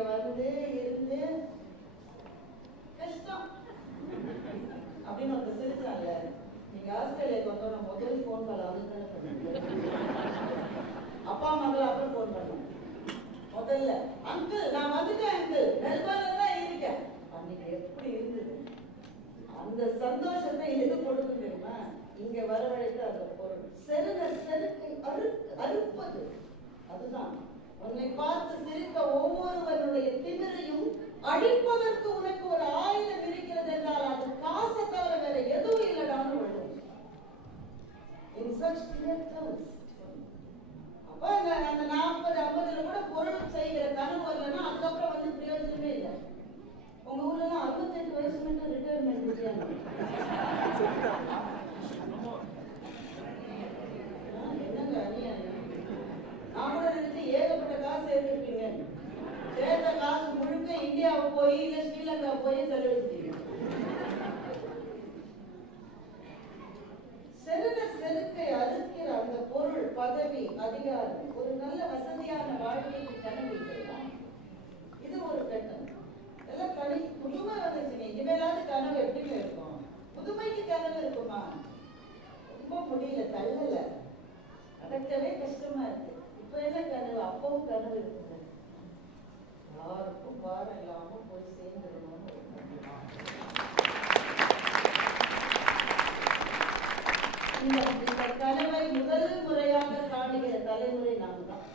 இருந்து கஷ்டம் அப்படின்னு ஒருத்தர் சிரிச்சாங்க. நீங்க ஆஸ்திரேலியாவுக்கு வந்தோம் முதல் போன் கால் அவனுக்கு தானே பண்ணுங்க. அப்பா மகள் அப்புறம் போன் பண்ணோம். முதல்ல அங்கிள் நான் வந்துட்டேன், அங்கிள் மெல்பர்ன்ல தான் இருக்கேன். அன்னைக்கு எப்படி இருந்தது அந்த சந்தோஷத்தை எது கொடுக்க தெரியுமா? இங்க வரவழைத்து அந்த பொருள் செருக்கை அறுப்பது. அதுதான் உன்னை பார்த்து சிரித்த ஒவ்வொருவருடைய திமிரையும் அடிப்பதற்கு உனக்கு ஒரு ஆயுதம் இருக்கிறது என்றால் அது காசை தவிர வேற எதுவும் இல்லடான்னு சொல்லுவோம். அப்ப அந்த 40-50 கூட பொருள் செய்கிற கனவு வரலன்னா அதுக்கப்புறம் பிரயோஜனமே இல்லை. உங்க ஊர்ல 68 வயசு மட்டும் ரிட்டையர்மெண்ட் முடியாது. என்னங்க அநியாயம். நான் கூட நினைச்சு ஏகப்பட்ட காசு சேர்த்துருப்பீங்க. சேர்த்த காசு முழுக்க இந்தியாவுக்கு போய் இல்ல ஸ்ரீலங்கா போய் செலவழிச்சிட்டீங்க. செருக்கை அறுக்கிற அந்த பொருள், பதவி, அதிகாரம், ஒரு நல்ல வசதியான வாழ்க்கைக்கு கனவு இல்லையா? இது ஒரு கட்டம். எல்லாம் முதுமை வந்துச்சுங்க. இனிமேலாவது கனவு எப்படிங்க இருக்கும்? முதுமைக்கு கனவு இருக்குமா? ரொம்ப முடியல, தள்ளல, அடக்கவே கஷ்டமா இருக்கு. இப்ப என்ன கனவு? அப்பவும் கனவு இருக்குது. யாருக்கும் பாரம் இல்லாம போய் சேர்ந்துடணும். இந்த கனவை முதல் முறையாக காணுகிற தலைமுறை நாம் தான்.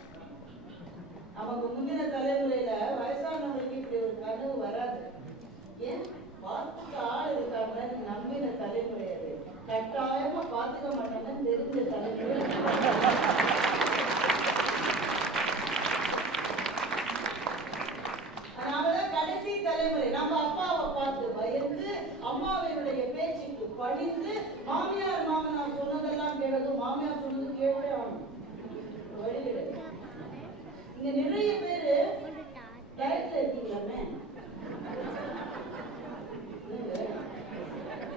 நமக்கு முந்தின தலைமுறையில வயசானவங்களுக்கு இப்படி ஒரு கனவு வராது. ஏன்? பார்த்துக்க ஆள் இருக்காங்க நம்பின தலைமுறை. அது கட்டாயமா பார்த்துக்க மாட்டாங்கன்னு தெரிஞ்ச தலைமுறை. நாமதான் கடைசி தலைமுறை. நம்ம அப்பாவை பார்த்து பயந்து, அம்மாவினுடைய பேச்சுக்கு படிந்து, மாமியார் மாமனார் சொன்னதெல்லாம் கேட்டது, மாமியார் சொன்னது கேட்டே ஆகணும். வழி கிடையாது. இங்க நிறைய பேரு டயட்ல இருக்கீங்களாமே.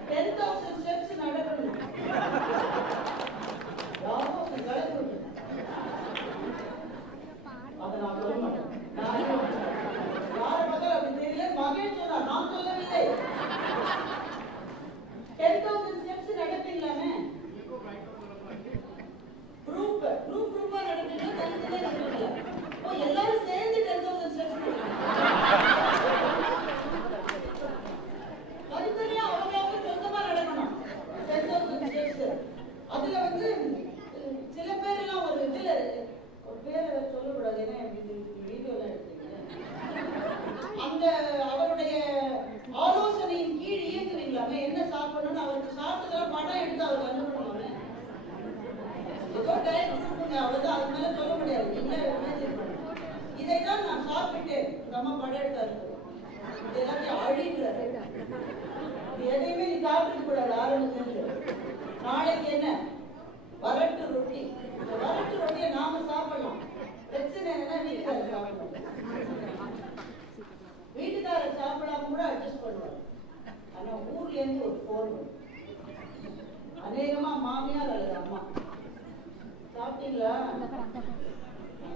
10,000 steps நடக்கணும். அதை நான் சொல்ல மாட்டேன். யாரை பார்த்தாலும் அப்படி தெரியல. மகன் சொன்னா, நான் சொல்லவில்லை. 10,000 steps நடப்பீங்களாமே. குரூப்பா நடப்பீங்களா? தனித்தனியா நடப்பீங்களா? எல்லாரும் சேர்ந்து 10,000 steps தனித்தனியா அவங்க சொந்தமா நடக்கணும். 10,000 steps. அதுல சில பேர் எல்லாம் ஒரு இதுல ஒரு பேரை சொல்லக்கூடாது. ஏன்னா வீடியோல எடுத்தீங்க. அந்த அவருடைய ஆலோசனையின் கீழ் இயங்குவீங்களாமே. என்ன சாப்பிடணும்னு அவருக்கு சாப்பிட்டதெல்லாம் படம் எடுத்து அவர் கண்டுபிடிக்கணுமே. ஏதோ டயட் குரூப்புங்க, அவ்வளவுதான். அதுக்கு மேல சொல்ல முடியாது. நீங்களே இதைதான் நான் சாப்பிட்டேன். இந்த அம்மா படம் எடுத்தாரு. இது எல்லாத்தையும் அழிக்கிறாரு. எதையுமே நீ சாப்பிட்டு கூடாது ஆரம்பிச்சு. நாளைக்கு என்ன? வரட்டு ரொட்டி. இந்த வரட்டு ரொட்டியை நாம சாப்பிடலாம். பிரச்சனை என்னன்னா வீட்டுக்காரர் சாப்பிடலாம். வீட்டுக்காரர் சாப்பிடாம கூட அட்ஜஸ்ட் பண்ணுவார். ஆனா ஊர்ல இருந்து ஒரு போன் அநேகமா மாமியார் அல்லது அம்மா சாப்பிட்டீங்களா?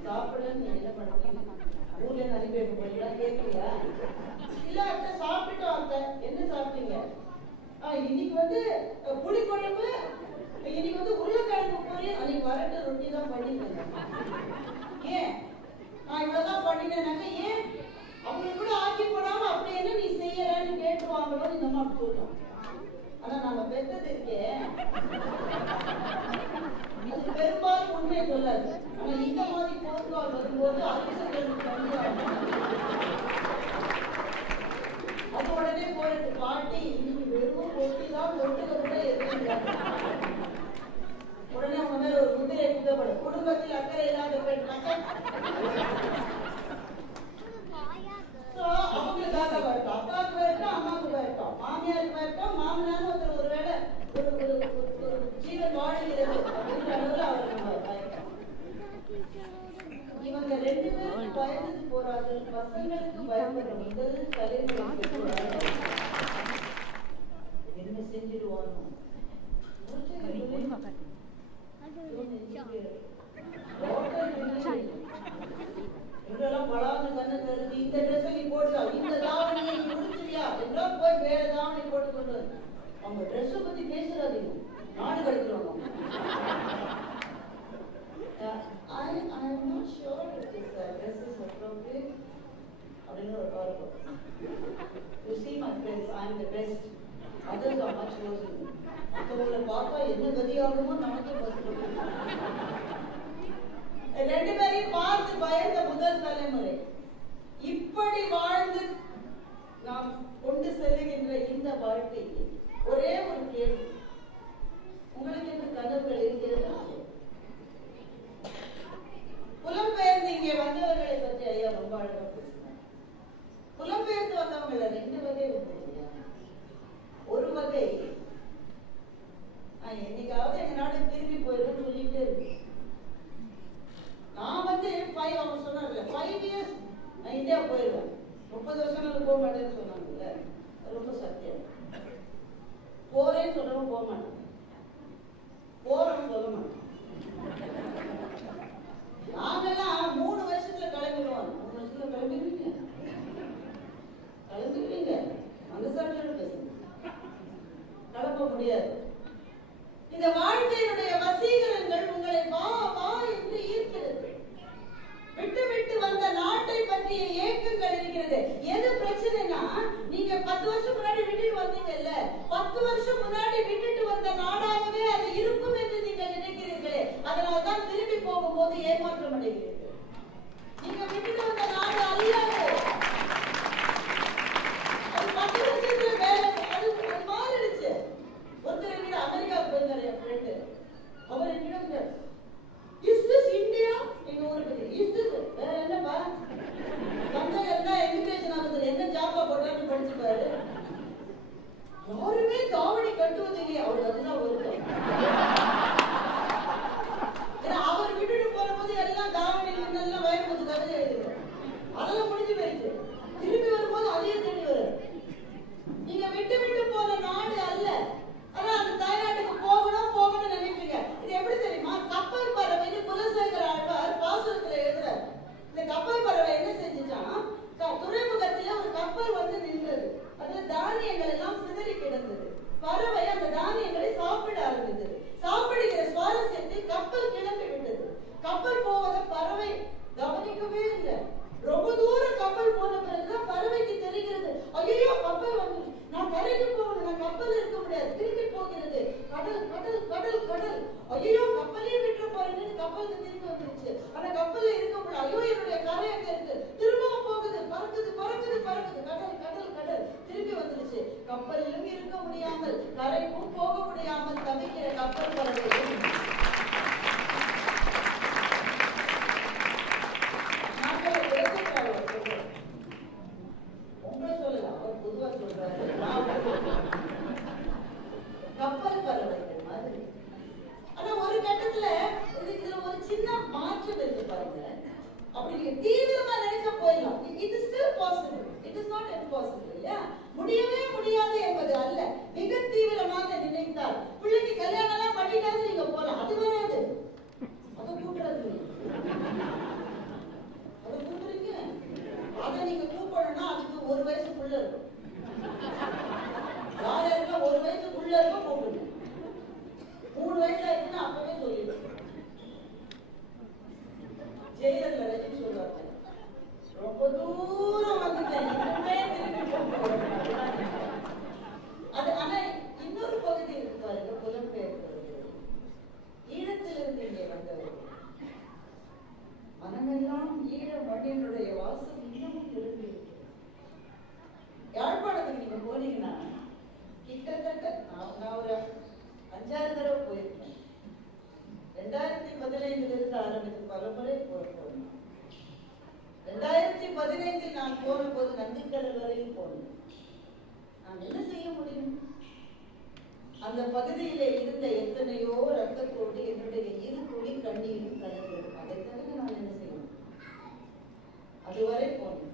சாப்பிடலன்னு நீங்க என்ன பண்ணுறீங்க? ஊர்ல அனுப்பி வைக்க போறீங்களா? கேட்கலையா? இல்ல அத்தை சாப்பிட்டுட்டோம். அத்தை என்ன சாப்பிட்டீங்க? இன்னைக்கு வந்து புளிக்குழம்பு, இன்னைக்கு வந்து உருளைக்கிழங்கு பொரியல், அன்னைக்கு வரட்டு ரொட்டி தான் பண்ணிருந்தேன். ஏன் நான் இவ்வளவுதான் பண்ணினேனாக்க ஏன் அவங்களுக்கு கூட ஆக்கி போடாம அப்படி என்ன நீ செய்யறன்னு கேட்டுருவாங்களோ இந்த அம்மா சொல்றோம். ஆனா நாங்க பெற்றது இருக்கேன் அது பெரும்பாலும் உண்மையை சொல்லாது. ஆனா இந்த மாதிரி போன் கால் வரும்போது அது உடனே போறது பாட்டி இன்னைக்கு வெறும் ரொட்டி தான், தொட்டுக்க கூட எதுவும் உடனே அவங்க மேல ஒரு முதிரை குத்தப்படும். குடும்பத்தில் அக்கறை இல்லாத பெண் அவங்களுக்காக வரட்டும், அப்பாவுக்கு வரட்டும், அம்மாவுக்கு வரட்டும், மாமியாருக்கு வரட்டும், மாமனார் ஒருவேளை ஒரு ஜீவன் வாழ்கிறது அப்படின்ற அளவுல அவர் நம்ம பயப்படும். இவங்க 2 பேரும் பயந்துட்டு போறாது. பசங்களுக்கு பயப்படுற முதல் தலைமுறை என்ன செஞ்சிடுவாங்க இதெல்லாம் பலாது கண்ணு தருது. இந்த ட்ரெஸ் நீ போடுறா, இந்த தாவணியை நீ முடிச்சிருவியா என்றால் போய் வேற தாவணி போட்டு கொண்டு அவங்க ட்ரெஸ் பத்தி பேசுறாதீங்க, நாடு கழிக்கிறோம். I am not sure if this dress is appropriate. அப்படின்னு ஒரு பார்ப்போம். You see my friends, I am the best. Others are much worse. மற்றவங்களை பார்த்தா என்ன கதியாகுமோ நமக்கே பார்த்து 2 பேரையும் பார்த்து பயந்த முதல் தலைமுறை. இப்படி வாழ்ந்து நாம் கொண்டு செல்லுகின்ற இந்த வாழ்க்கைக்கு ஒரே ஒரு கேள்வி, உங்களுக்கு என்று கனவுகள் இருக்கிறதா? புலம்பெயர்ந்து இங்கே வந்தவர்களை பற்றி ஐயா ரொம்ப அழகா பேசினார். புலம்பெயர்ந்து வந்தவங்கள 2 வகை உண்டு. ஒரு வகை என்னைக்காவது எங்க நாடு திரும்பி போயிடும் சொல்லிட்டு இருக்கு. நான் வந்து 5 அவங்க சொன்னார்ல 5 இயர்ஸ் நான் இந்தியா போயிடுவேன், 30 வருஷம் போக மாட்டேன்னு சொன்னாங்கல்ல, ரொம்ப சத்தியம். போறேன்னு சொல்றவங்க போக மாட்டேன், போறேன்னு சொல்ல மாட்டேன். நாங்கெல்லாம் 3 வருஷத்துல கிளம்பிடுவோம். 3 வருஷத்துல கிளம்பிடுவீங்க மனசாட்சியோட பேசுங்க, கிளம்ப முடியாது. இந்த வாழ்க்கையினுடைய வசீகரங்கள் உங்களை வா வா என்று ஈர்க்கிறது. விட்டு விட்டு வந்த நாட்டை பற்றிய ஏக்கங்கள் இருக்கிறது. எது பிரச்சனைனா, நீங்க 10 வருஷம் முன்னாடி விட்டுட்டு வந்தீங்கல்ல, 10 வருஷம் முன்னாடி விட்டுட்டு வந்த நாடாகவே அது இருக்கும் என்று நீங்கள் நினைக்கிறீர்களே, அதனால்தான் திரும்பி போகும்போது ஏமாற்றம் அடைகிறீர்கள். நீங்க விட்டுட்டு வந்த நாடு அல்லவே. அது 10 வருஷத்துல வேலை அது மாறிடுச்சு. ஒருத்தர் என்கிட்ட அமெரிக்காவுக்கு போயிருந்தாரு என் ஃப்ரெண்டு. அவர் என்கிட்ட இஸ் திஸ் இந்தியா? எங்க ஊரை பத்தி இஸ் திஸ் வேற என்னப்பா வந்தாங்க இமிகிரேஷன் ஆஃபீஸர் என்ன ஜாபா போட்டான்னு படிச்சுப்பாரு. யாருமே தாவணி கட்டுவது இல்லையா? அவருக்கு அதுதான் வருத்தம். ஏன்னா அவர் விட்டுட்டு போகும்போது எல்லாம் தாவணி எல்லாம் வயற்பது கதை எழுதுறோம், அதெல்லாம் முடிஞ்சு போயிடுச்சு. திரும்பி வரும்போது அதையும் தேடி வரும். நீங்க விட்டு விட்டு போன நாடு அல்ல, ஆனா அந்த தாய்நாட்டுக்கு போகணும் போகணும்னு நினைப்பீங்க. இது எப்படி தெரியுமா? கப்பல் பறவை குலசேகர ஆழ்வார் பாசுரத்துல எழுதுறாரு. இந்த கப்பல் பறவை என்ன செஞ்சுச்சான், துறைமுகத்துல ஒரு கப்பல் வந்து நின்றது. அதுல தானியங்கள் எல்லாம் சிதறி கிடந்தது. பறவை அந்த தானியங்களை சாப்பிட ஆரம்பித்தது. சாப்பிடுகிற சுவாரஸ்யத்தில் கப்பல் கிளம்பி விட்டது. கப்பல் போவதை பறவை கவனிக்கவே இல்லை. ரொம்ப தூரம் கப்பல் போன பிறகுதான் பறவைக்கு தெரிகிறது, ஐயோ கப்பல் வந்து நான் கரைக்கு போகணும், நான் கப்பல் இருக்க முடியாது, திரும்பி போகிறது. கடல் கடல் கடல் கடல், ஐயோ கப்பலே விட்டு போறேன்னு கப்பலுக்கு திரும்பி வந்துருச்சு. ஆனா கப்பல்ல இருக்க முடியாது, ஐயோ என்னுடைய கரை அங்க இருக்கு, திரும்பவும் போகுது, பறக்குது பறக்குது பறக்குது, கடல் கடல் கடல், திரும்பி வந்துருச்சு. கப்பலிலும் இருக்க முடியாமல் கரைக்கும் போக முடியாமல் தவிக்கிற கப்பல் பறவை உங்களை சொல்லலாம், அவர் பொதுவா சொல்றாரு. கப்பல் பறவைகள் மாதிரி. ஆனா ஒரு கட்டத்துல இதுல ஒரு சின்ன மாற்றம் இருக்கு பாருங்க. அப்படி நீங்க தீவிரமா நினைச்சா போயிடலாம். It is still possible, it is not impossible. இல்லையா? முடியவே முடியாது என்பது அல்ல. மிக தீவிரமாக நினைத்தால் பிள்ளைக்கு கல்யாணம் எல்லாம் பண்ணிட்டாலும் வயசாக கூப்பிடுங்க. 3 வயசாயிருக்குன்னா அப்பவே சொல்லிடுங்க. ஜெயிலர்ல ரஜினி சொல்லுவாங்க, ரொம்ப தூரம் வந்துட்டேன், இன்னுமே திரும்பி அது. ஆனா இன்னொரு பகுதி இருக்கு பாருங்க, புலம்பெயர்ந்தவர்கள், ஈழத்திலிருந்து இங்கே வந்தவர்கள், மனமெல்லாம் ஈழ மண்ணினுடைய வாசம் இன்னமும் திரும்பி இருக்கு. யாழ்ப்பாணத்துக்கு நீங்க போனீங்கன்னா கிட்டத்தட்ட நான் ஒரு 5-6 தடவை போயிருக்கேன். 2015 இருந்து ஆரம்பித்து பல முறை போனோம். 2015 நான் போன போது நந்திக்கடல் வரையும் போனேன். நான் என்ன செய்ய முடியும்? அந்த பகுதியிலே இருந்த எத்தனையோ ரத்தத்தோடு என்னுடைய 2 துளி கண்ணீரும் கலந்தது. அதை தவிர நான் என்ன செய்யணும்? அதுவரை போனேன்.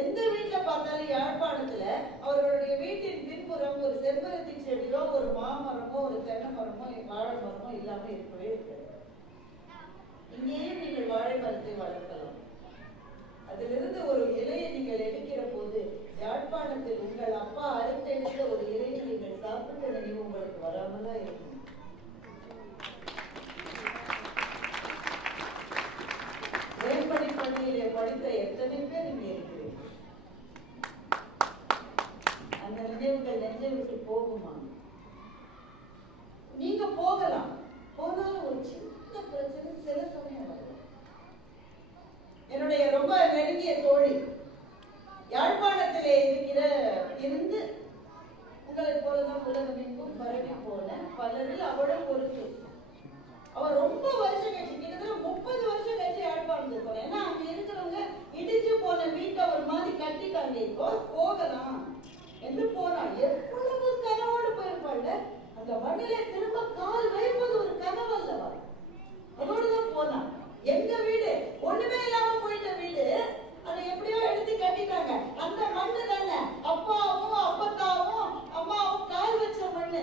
எந்த வீட்டுல பார்த்தாலும் யாழ்ப்பாணத்துல அவர்களுடைய வீட்டின் பின்புறம் ஒரு செவ்வரத்தி செடியோ, ஒரு மாமரமோ, ஒரு தென்னை மரமோ, வாழை மரமோ இல்லாம இருக்கவே இருக்காது. இங்கேயும் நீங்கள் வாழை மரத்தை வளர்க்கலாம். அதிலிருந்து ஒரு இலையை நீங்கள் எடுக்கிற போது யாழ்ப்பாணத்தில் உங்கள் அப்பா அறுத்தெடுத்த ஒரு இலையை நீங்கள் சாப்பிட்ட நினைவு உங்களுக்கு வராமலா இருக்கும். மேற்படி பள்ளியிலே படித்த எத்தனை பேர் இங்கே இருக்கிறீர்கள்? அந்த நினைவுகள் நெஞ்சை விட்டு போகுமா? நீங்க போகலாம், போனாலும் ஒரு சின்ன பிரச்சனை சில சமயம் வரும். என்னுடைய ரொம்ப நெருங்கிய தோழி யாழ்ப்பாணத்திலே இருந்து உங்களை போலதான் உலகமெங்கும் பரவி போன பலரில் அவளும் ஒரு. அவர் ரொம்ப வருஷம் கழிச்சு, கிட்டத்தட்ட 30 வருஷம் கழிச்சு யாழ்ப்பாணத்துக்கு போறேன். ஏன்னா அங்க இருக்கிறவங்க இடிச்சு போன வீட்டை ஒரு மாதிரி கட்டிட்டாங்க, இப்போ போகலாம் என்று போனா எவ்வளவு கனவோடு போயிருப்பாள். அந்த மண்ணிலே திரும்ப கால் வைப்பது ஒரு கனவு அல்லவா? அதோடுதான் போனா. எங்க வீடு ஒண்ணுமே இல்லாம போயிட்ட வீடு, அதை எப்படியோ எடுத்து கட்டிட்டாங்க. அந்த மண்ணு தானே அப்பாவும் அப்பத்தாவும் அம்மாவும் கால் வச்ச மண்ணு.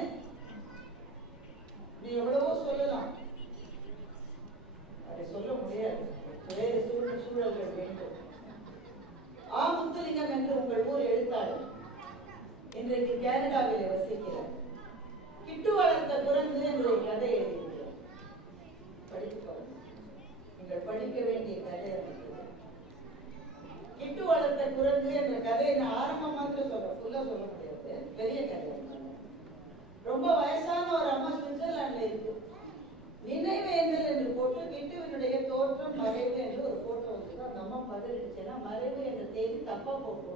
நீ எவ்வளவோ சொல்லலாம், அதை சொல்ல முடியாது. வேறு சூழல்கள் வேண்டும். முத்துலிங்கம் என்று உங்கள் ஊர் எழுத்தாளர் இன்றைக்கு கனடாவிலே வசிக்கிறார். கிட்டு வளர்த்த குரங்கு என்ற ஒரு கதை எழுதியிருக்கிறார். படித்து பாருங்க, நீங்கள் படிக்க வேண்டிய கதை. கிட்டு வளர்த்த குரங்கு என்ற கதையை நான் ஆரம்பம் மாத்திரம் சொல்றேன், ஃபுல்லா சொல்ல முடியாது, பெரிய கதை. ரொம்ப வயசான ஒரு அம்மா சுவிட்சர்லாந்துல இருக்கு. நினைவேந்தல் என்று போட்டு கிட்டுவினுடைய தோற்றம் மறைவு என்று ஒரு போட்டோ வந்து அந்த அம்மா பதறிடுச்சுன்னா மறைவு என்ற தேதி தப்பா போட்டு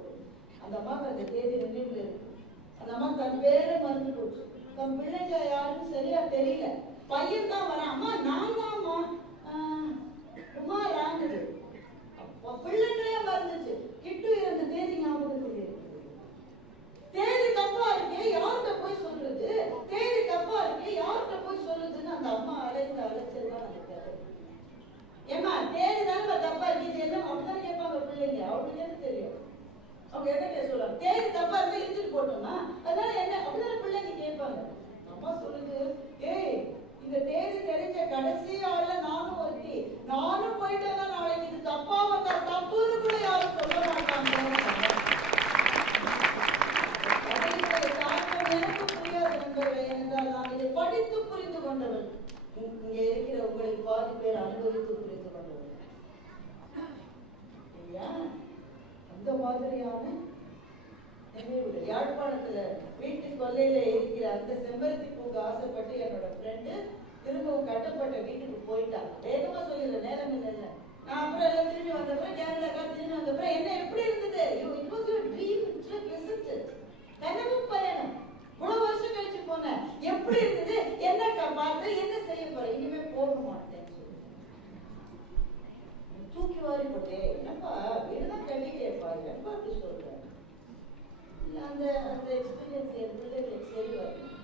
அந்த அம்மாவுக்கு அந்த தேதி நினைவுல இருக்கு. அந்த அம்மா தன் பேரை மறந்து போச்சு. தன் பிள்ளைங்க யாருன்னு சரியா தெரியல. பையன் தான் வரான், அம்மா நான் தான்மா அம்மா ராங்குது. பிள்ளைங்களே மறந்துச்சு. கிட்டு இருந்த தேதி ஞாபகத்தில் இருக்கு. தேதி தப்பா இருக்கே, யார்கிட்ட போய் சொல்றது? தேதி தப்பா இருக்கே, யார்கிட்ட போய் சொல்லுதுன்னு அந்த அம்மா அலைந்து அலைச்சல்தான் அந்த கதை. ஏமா தேதி தானே தப்பா இருக்கு, என்ன அப்படிதான் கேட்பாங்க பிள்ளைங்க. அவங்களுக்கு என்ன தெரியும்? அவங்க என்ன சொல்லுவாங்க, தேதி தப்பா இருந்தா இழுத்துட்டு போட்டோமா, அதனால என்ன அப்படிதான் பிள்ளைங்க கேட்பாங்க. அம்மா சொல்லுது, ஏய் இந்த தேதி தெரிஞ்ச கடைசி ஆள்ல நானும் ஒருத்தி, நானும் போயிட்டேன்னா நாளைக்கு இது தப்பா வந்தா தப்புன்னு கூட யாரும் சொல்ல மாட்டாங்க. எனக்கு புரியாது நண்பர்களே, என்றால் நான் இதை படித்து புரிந்து கொண்டவன். இங்கே இருக்கிற உங்களில் பாதி பேர் அனுபவித்து புரிந்து கொண்டவன் இல்லையா? அந்த மாதிரியான நினைவுகள் யாழ்ப்பாணத்துல வீட்டு கொல்லையில இருக்கிற அந்த செம்பருத்தி பூக்கு ஆசைப்பட்டு என்னோட ஃப்ரெண்டு திரும்பவும் கட்டப்பட்ட வீட்டுக்கு போயிட்டான். வேகமா சொல்லிடுற நேரம் இல்லை. நான் அப்புறம் எல்லாம் திரும்பி வந்தப்பறம் கேரளாக்கா திரும்பி வந்தப்பறம் என்ன எப்படி இருந்தது? It was your dream, it's like listened. கனவு பயணம். இவ்வளவு வருஷம் கழிச்சு போனேன், எப்படி இருந்தது? என்ன பார்த்து என்ன செய்ய போறேன்? இனிமே போக மாட்டேன் தூக்கி வாரி போட்டே. என்னப்பா வீடுதான் கட்டிட்டேப்பா, என்னப்பா அப்படி சொல்றேன்? அந்த அந்த எக்ஸ்பீரியன்ஸ் என் பிள்ளைகளுக்கு சரி வரணும்.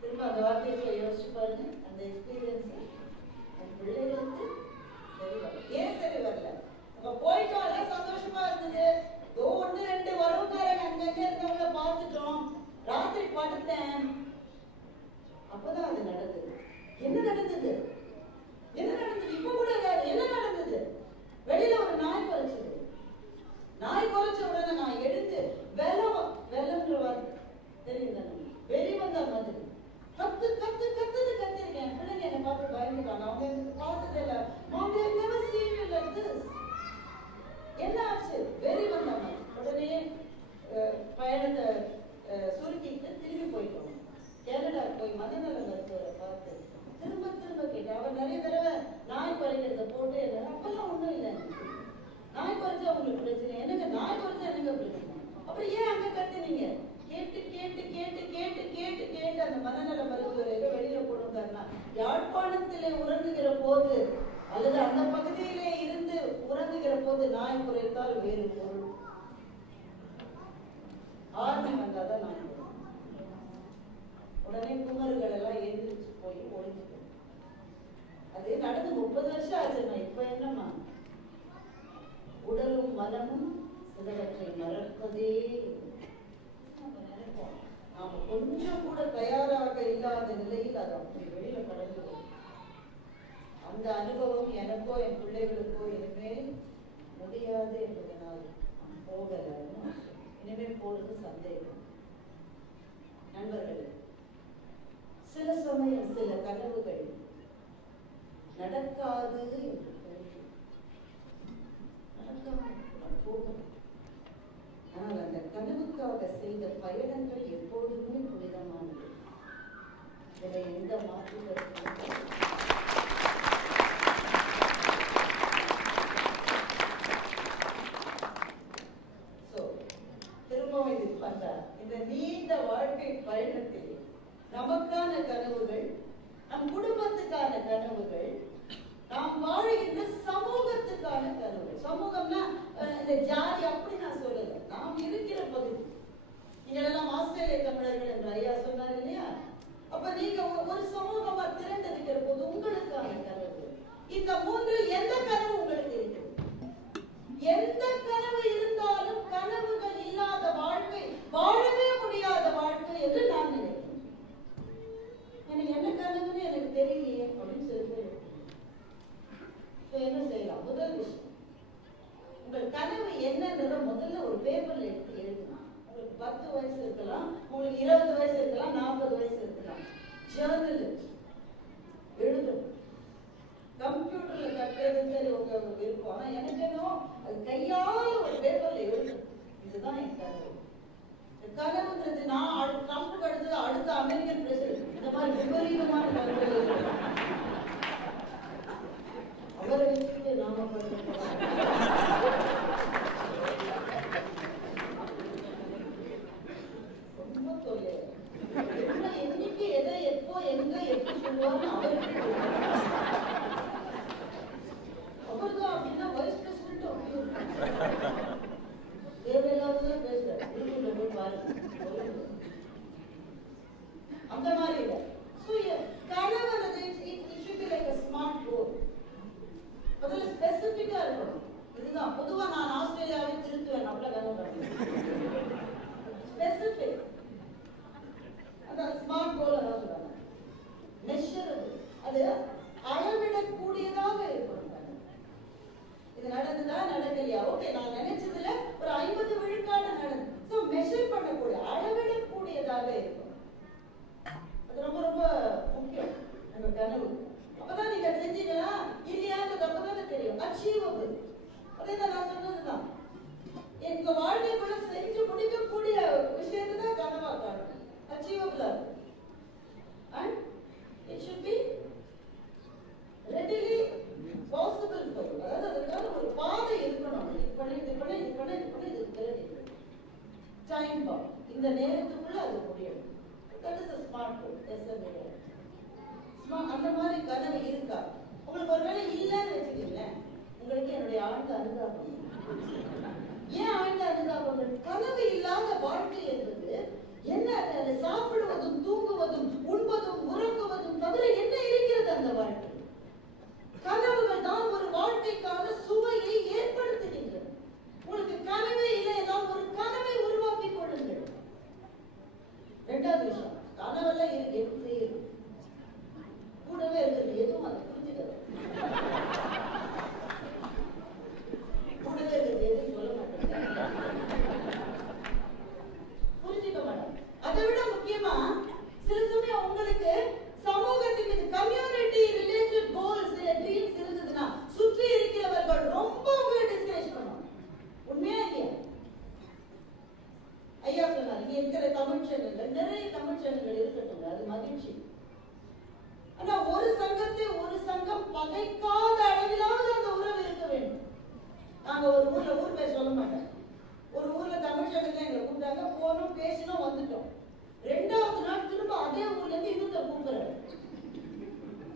திரும்ப அந்த வார்த்தையை யோசிச்சு பாருங்க. அந்த எக்ஸ்பீரியன்ஸ் என் பிள்ளைகளுக்கு சரி வரல. ஏன் சரி வரல? நம்ம போயிட்டோம், எல்லாம் சந்தோஷமா இருந்தது. 1-2 வரவுக்காரங்க அங்கங்க இருந்தவங்கள பார்த்துட்டோம். ராத்திரி படுத்தேன், அப்பதான் அது நடந்தது. என்ன நடந்தது? என்ன நடந்தது? இப்ப கூட என்ன நடந்தது? வெளியில ஒரு நாய் குறைச்சது. நாய் குறைச்ச உடனே நான் எடுத்து வெள்ளம்ன்ற மனநல மருத்துவரை பார்த்து திரும்ப திரும்ப கேட்டேன். அவர் நிறைய தடவை நாய் குறைக்கிறத போட்டு அப்பெல்லாம் ஒண்ணும் இல்லை, நாய் குறைச்சா உங்களுக்கு பிரச்சனை என்னங்க, நாய் குறைச்சா என்னங்க பிரச்சனை, அப்புறம் ஏன் அங்க கத்துனீங்க? கேட்டு கேட்டு கேட்டு கேட்டு கேட்டு கேட்டு அந்த மனநல மருத்துவரை வெளியில போடுறாருன்னா, யாழ்ப்பாணத்திலே உறங்குகிற போது அல்லது அந்த பகுதியிலே இருந்து உறங்குகிற போது நாய் குறைத்தால் வேறு பொருள், ஆர்மி வந்தாதான் நாய் உடனே குமர்கள் எல்லாம் எந்திரிச்சு போய் ஒழிஞ்சுட்டு. அது நடந்து 30 வருஷம் ஆச்சுமா. இப்ப என்னமா, உடலும் மனமும் சிலவற்றை மறப்பதே நினைப்போம். நாம கொஞ்சம் கூட தயாராக இல்லாத நிலையில் அது அப்படி வெளியில கடந்து அந்த அனுபவம் எனக்கோ என் பிள்ளைகளுக்கோ இனிமேல் முடியாது என்பதனால் போகல. இனிமேல் போடுறது சந்தேகம். நண்பர்களே, சில சமயம் சில கனவுகள் நடக்காது போகும். ஆனால் அந்த கனவுக்காக செய்த பயணங்கள் எப்போதுமே புனிதமானது. இதை எந்த மாற்றுவதற்கு திரும்பவும் இது பண்றார். இந்த நீண்ட வாழ்க்கை பயணத்தில் நமக்கான கனவுகள், நம் குடும்பத்துக்கான கனவுகள், நாம் வாழ்கின்ற சமூகத்துக்கான கனவுகள். சமூகம்னா இந்த ஜாதி அப்படி நான் சொல்லல, நாம் இருக்கிற பகுதி. நீங்கள் எல்லாம் ஆஸ்திரேலிய தமிழர்கள் என்று ஐயா சொன்னார் இல்லையா? அப்ப நீங்க ஒரு சமூகமா திரண்டிருக்கிற போது உங்களுக்கான கனவு, இந்த மூன்றில் எந்த கனவு உங்களுக்கு இருக்கு? எந்த கனவு இருந்தாலும் கனவுகள் இல்லாத வாழ்க்கை வாழவே முடியாத வாழ்க்கை என்று நான் நினைக்கிறேன். எனக்கு என்ன கனவுன்னு எனக்கு தெரியலையே அப்படின்னு சொல்லி என்ன செய்யலாம்? முதல் விஷயம், உங்கள் கனவு என்னன்றத முதல்ல ஒரு பேப்பர்ல எடுத்து எழுதணும். உங்களுக்கு 10 வயசு இருக்கலாம், உங்களுக்கு 20 வயசு இருக்கலாம், 40 வயசு இருக்கலாம். ஜேர்னல் எழுதணும். கம்ப்யூட்டர்ல கட்டுறது சரி உங்க விருப்பம், ஆனா எனக்கு என்ன அது கையால ஒரு பேப்பர்ல எழுதணும். இதுதான் என் கனவு. கனவுன்றது நான் ட்ரம்ப் அடுத்தது அடுத்த அமெரிக்கன் பிரசிடென்ட் இந்த மாதிரி விபரீதமான கனவு அவரை வச்சுட்டு நாம ரொம்ப தொல்லை. என்னைக்கு எதை எப்போ எங்க எப்படி சொல்லுவாங்க அவருக்கு அவர்தான் அப்படின்னா வைஸ் பிரசிடென்ட் தேவையில்லாததான் பேசுறாரு. போய் பாருங்க. அந்த மாதிரி இல்லை. கனவு ஸ்மார்ட் கோல் முதல்ல ஸ்பெசிபிக்கா இருக்கணும். இதுதான் பொதுவா நான் ஆஸ்திரேலியாவை திருத்துவேன் அப்படில கனவு ஸ்பெசிபிக். அந்த ஸ்மார்ட் கோல் அதான் சொல்றாங்க. மெஷர் அது அளவிடக்கூடியதாக இருக்கணும். இது நடந்ததா நடக்கலையா? ஓகே, நான் நினைச்சதுல ஒரு 50 விழுக்காடு நடந்து. சோ மெஷர் பண்ணக்கூடிய அளவிடக்கூடியதாக இருக்கும். அது ரொம்ப ரொம்ப முக்கியம் நம்ம கனவு. அப்பதான் நீங்க செஞ்சீங்களா இல்லையான்றது அப்பதான் தெரியும். அச்சீவபிள். அதேதான் நான் சொன்னதுதான். எங்க வாழ்க்கைக்குள்ள செஞ்சு முடிக்கக்கூடிய விஷயத்தை தான் கனவா காணும். அச்சீவபிளா இருக்கும். And it should be readily possible for you. அதாவது அதுக்கான ஒரு பாதை இருக்கணும். இது டைம் பாம். இந்த நேரத்துக்குள்ள அது முடியும். That is a smart goal. அந்த மாதிரி கனவு இருக்கா? உங்களுக்கு ஒருவேளை இல்லைன்னு வச்சுக்கீங்களேன், உங்களுக்கு என்னுடைய ஆழ்ந்த அனுதாபம். ஏன் ஆழ்ந்த அனுதாபங்கள்? கனவு இல்லாத வாழ்க்கை என்பது என்ன? சாப்பிடுவதும் தூங்குவதும் உண்பதும் உறங்குவதும் தவிர என்ன இருக்கிறது அந்த வாழ்க்கை? கனவுகள் தான் ஒரு வாழ்க்கைக்கான சுவையை ஏற்படுத்துகின்றன. உங்களுக்கு கனவே இல்லை என்றால் ஒரு கனவை உருவாக்கி கொள்ளுங்கள். இரண்டாவது விஷயம், கனவெல்லாம் இருக்கு, எதுவும் செய்யுது கூடவே இருக்கிறது, எதுவும் அதை புரிஞ்சுக்கிறது. கூடவே இருக்கிறது எதுவும் சொல்ல மாட்டேங்க, புரிஞ்சுக்க மாட்டேன். அதை விட முக்கியமா சில சமயம் உங்களுக்கு சமூகத்தின் மீது கம்யூனிட்டி ரிலேட்டட் கோல்ஸ் ட்ரீம்ஸ் இருந்ததுன்னா சுற்றி இருக்கிறவர்கள் ரொம்ப உங்களை டிஸ்கரேஜ் பண்ணுவாங்க. உண்மையா இல்லையா? ஐயா சொன்னார், இங்க இருக்கிற தமிழ் சேனல்கள் நிறைய தமிழ் சேனல்கள் இருக்கட்டும், அது மகிழ்ச்சி. ஆனா ஒரு சங்கத்தை ஒரு சங்கம் பகைக்காத அளவிலாவது அந்த உறவு இருக்க வேண்டும். நாங்க ஒரு ஊர்ல, ஊர் பேர் சொல்ல மாட்டேன், ஒரு ஊர்ல தமிழ் சங்கத்துல எங்களை கூப்பிட்டாங்க, போனோம், பேசினோம், வந்துட்டோம். 2வது நாள் திரும்ப அதே ஊர்ல இருந்து இன்னொருத்த கூப்பிடுறாரு,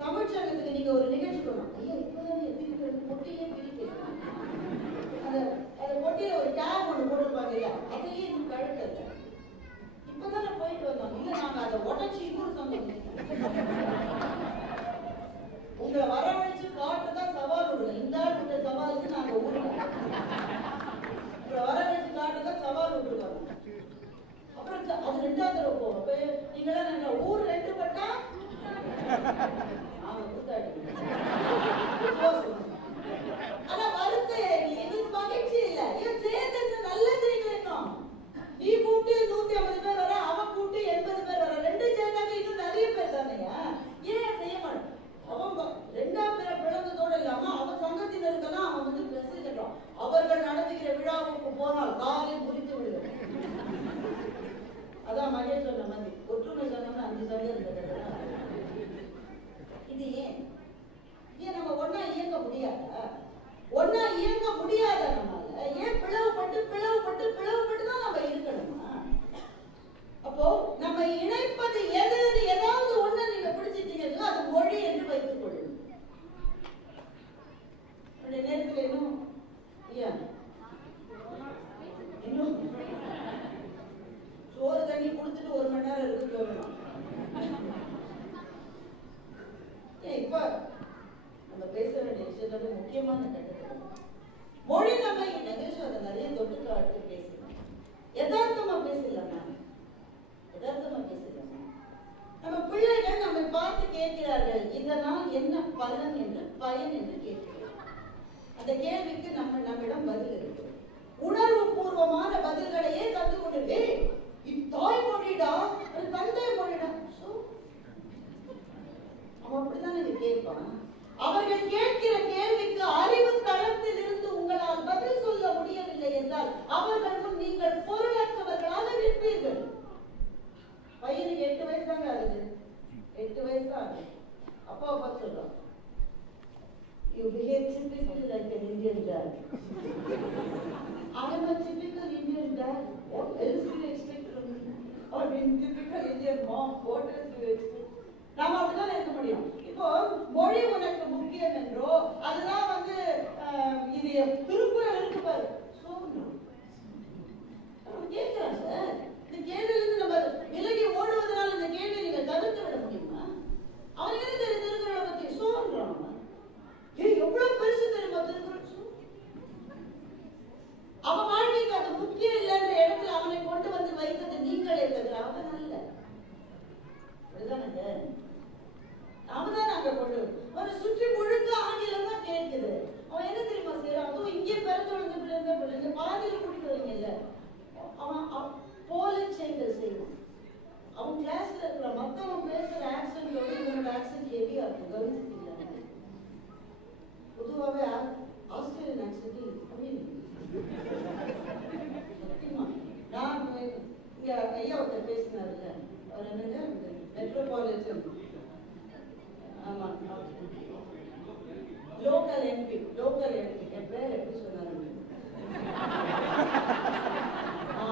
தமிழ் சங்கத்துக்கு நீங்க ஒரு நிகழ்ச்சி பண்ணலாம். ஐயா இப்பதான் பொட்டியே பிரிக்கிறேன், அந்த பொட்டியில ஒரு டேப் ஒண்ணு போட்டிருப்பாங்க இல்லையா, அதையே இன்னும் கழுத்தல, இப்பதானே போயிட்டு வந்தோம். இல்ல நாங்க அதை உடச்சி இன்னொரு சங்கம் உங்களை வரவழைச்சு காட்டுதான் சவால் விடுங்க. இந்த ஆள் சவாலுக்கு நாங்க ஊர்ல உங்களை வரவழைச்சு காட்டுதான் சவால் விட்டுருக்காங்க. அப்புறம் அது 2வது தடவை போவோம். நீங்களாம் ஊர் 2 பட்டா ஆமா கூத்தாடி. ஆனா வருத்த எங்களுக்கு மகிழ்ச்சி இல்ல, ஏன் சேர்ந்து நல்ல செய்யணும். நீ கூப்பிட்டு 150 பேர் வர, அவன் கூப்பிட்டு 80 பேர் வர, 2 சேர்ந்தாங்க இன்னும் நிறைய பேர் தானையா, ஏன் செய்ய மாட்டோம். அவன் 2ஆம் பேரை பிளந்ததோடு இல்லாம அவன் சங்கத்தினருக்கெல்லாம் அவன் வந்து மெசேஜ் கட்டுறான், அவர்கள் நடத்துகிற விழாவுக்கு போனால் காலை முறித்து விடுவேன். அதான் மகேஷ் சொன்ன மாதிரி ஒற்றுமை சங்கம்னு 5 சங்கம் இருந்தது. இது ஏன் நம்ம ஒன்னா இயங்க முடியாதா? ஒன்னா இயங்க முடியாத நம்மால ஏன் பிளவுபட்டு தான் நம்ம இருக்கணுமா? அப்போ நம்ம இணைப்பது எதுன்னு ஏதாவது ஒண்ணு நீங்க பிடிச்சிட்டீங்கன்னா அது மொழி என்று வைத்துக் கொள்ளுங்க. நேரத்தில் இன்னும் சோறு தண்ணி கொடுத்துட்டு 1 மணி நேரம் இருக்கு சொல்லணும். இப்ப நம்ம பேச வேண்டிய விஷயத்தோட முக்கியமான கட்டத்தில் மொழி நம்ம நகேஷ் அதை நிறைய தொட்டு காட்டு பேசலாம், யதார்த்தமா பேசலாமா, நம்ம பிள்ளைகள் நம்மை பார்த்து கேட்கிறார்கள், இதனால் என்ன பலன் என்று பயன் என்று கேட்கிறார்கள். அந்த கேள்விக்கு நம்மிடம் பதில் இருக்கு. உணர்வு பூர்வமான பதில்களையே தந்து கொண்டு தாய் மொழிடா, தந்தை மொழிடா, அவன் அப்படிதான் கேட்பான். அவர்கள் கேட்கிற கேள்விக்கு அறிவு களத்தில் இருந்து உங்களால் பதில் சொல்ல முடியவில்லை என்றால் அவர்களும் நீங்கள் பொருளற்றவர்களாக நிற்பீர்கள். பையனுக்கு 8 வயசு தாங்க ஆகுது, 8 வயசு தான். அப்பா பார்த்து சொல்றான், you behave typically like an Indian dad. I am a typical Indian dad. What else do you expect from me? Or in typical Indian mom, what else do you expect? நாம அப்படிதான் இருக்க முடியும். இப்போ மொழி உனக்கு முக்கியம் என்றோ, அதுதான் வந்து இது திருக்குறள் இருக்கு பாரு, கேட்கிறேன் சார், இந்த கேள்வியிலிருந்து நம்ம விலகி ஓடுவதனால இந்த கேள்வியை நீங்க தவிர்த்து விட முடியுமா? அவன் எதுக்கு திருக்குறளை பத்தி சொல்றான், எவ்வளவு பெருசு தெரியுமா திருக்குறள். அவன் வாழ்க்கைக்கு அது முக்கியம் இல்லைன்ற இடத்துல அவனை கொண்டு வந்து வைத்தது நீங்களே தவிர அவன் அல்ல. அப்படிதானங்க, அவன்தான் நாங்க கொண்டு ஒரு சுற்றி முழுக்க ஆங்கிலம் தான் கேட்குது. அவன் என்ன தெரியுமா செய்யறான், அதுவும் இங்கே பிறந்து வளர்ந்த பிள்ளைங்க பாதியில் கூட்டிட்டு வரீங்கல்ல, அவன் போலச்செயல்கள் செய்வான். அவன் கிளாஸ்ல இருக்கிற மத்தவன் பேசுற ஆக்சன்டோட இவனோட ஆக்சன்ட் ஹெவியா இருக்கும், கவனிச்சிருக்கீங்களா? பொதுவாகவே ஆஸ்திரேலியன் ஆக்சன்ட் அப்படின்னு நான் இங்க ஐயா ஒருத்தர் பேசினார்ல, அவர் என்னங்க மெட்ரோபாலிட்டன், ஆமா லோக்கல் எம்பி என் பேர் எப்படி சொன்னாரு,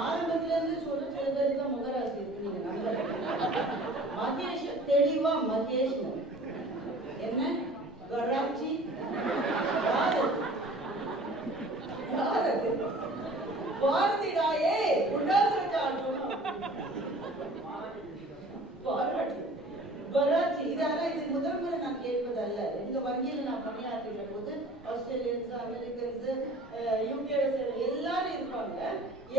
ஆரம்பத்துல இருந்து சொல்ற சில பேருக்கு தான் முகராசி இருக்கு, நீங்க நம்ப. மகேஷ் தெளிவா மகேஷ் என்ன கராச்சி பாரதிடாயே பாராட்டி இது முதல் முறை நான் கேட்பதல்ல. எங்க வங்கியில் நான் பணியாற்றுகிற போது ஆஸ்திரேலியன்ஸ், அமெரிக்கன்ஸ், யூகே எல்லாரும் இருப்பாங்க.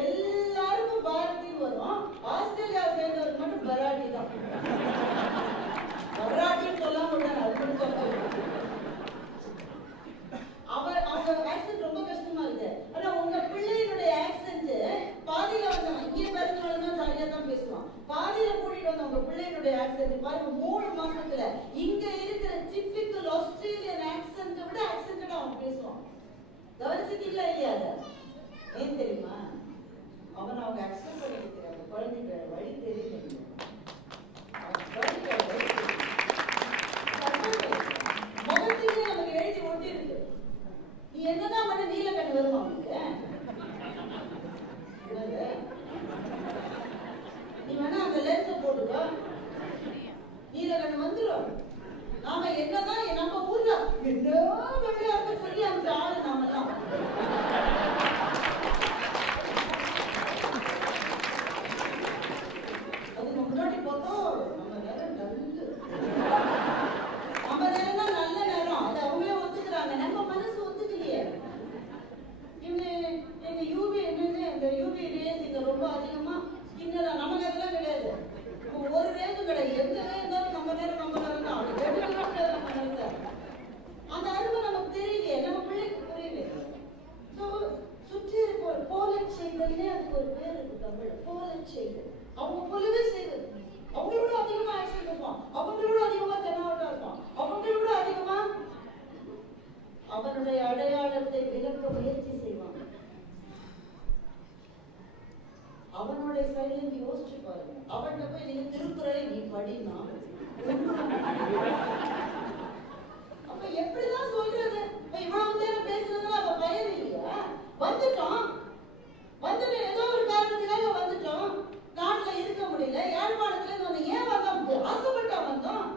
எல்லாருக்கும் பாரதின்னு வரும். ஆஸ்திரேலியா சேர்ந்தவருக்கு மட்டும் பராட்டி தான். பராட்டின்னு சொல்லாம விட்டாங்க, அது மட்டும் சொல்ல. அவங்க ஆக்சென்ட் ரொம்ப கஷ்டமா இருக்கு. ஆனா உங்க பிள்ளையினுடைய ஆக்சென்ட் பாதியில வந்தவன் இங்கே பிறந்தவங்க சரியா தான் பேசுவான். பாதியில கூட்டிட்டு வந்த உங்க பிள்ளையினுடைய ஆக்சென்ட் பாருங்க, 3 மாசத்துல இங்க இருக்கிற டிபிக்கல் ஆஸ்திரேலியன் ஆக்சென்ட் விட ஆக்சென்ட் அவன் பேசுவான். கவனிச்சிட்டீங்களா இல்லையா? ஏன் தெரியுமா? அவன் அவங்க அக்செப்ட் பண்ணிக்கிறாங்க. குழந்தைங்க வழி தெரியல. அவன்கிட்ட போய் நீங்க திருக்குறளை நீ படினா அப்ப எப்படிதான் சொல்றது? இவ்வளவு நேரம் பேசுறதுல அவ பயன் இல்லையா? வந்துட்டோம் ஏதோ ஒரு காரணத்துக்காக வந்துட்டோம். நாட்டுல இருக்க முடியல. யாழ்ப்பாணத்துல இருந்து ஏன் வந்தோம்? ஆசைப்பட்டா வந்தோம்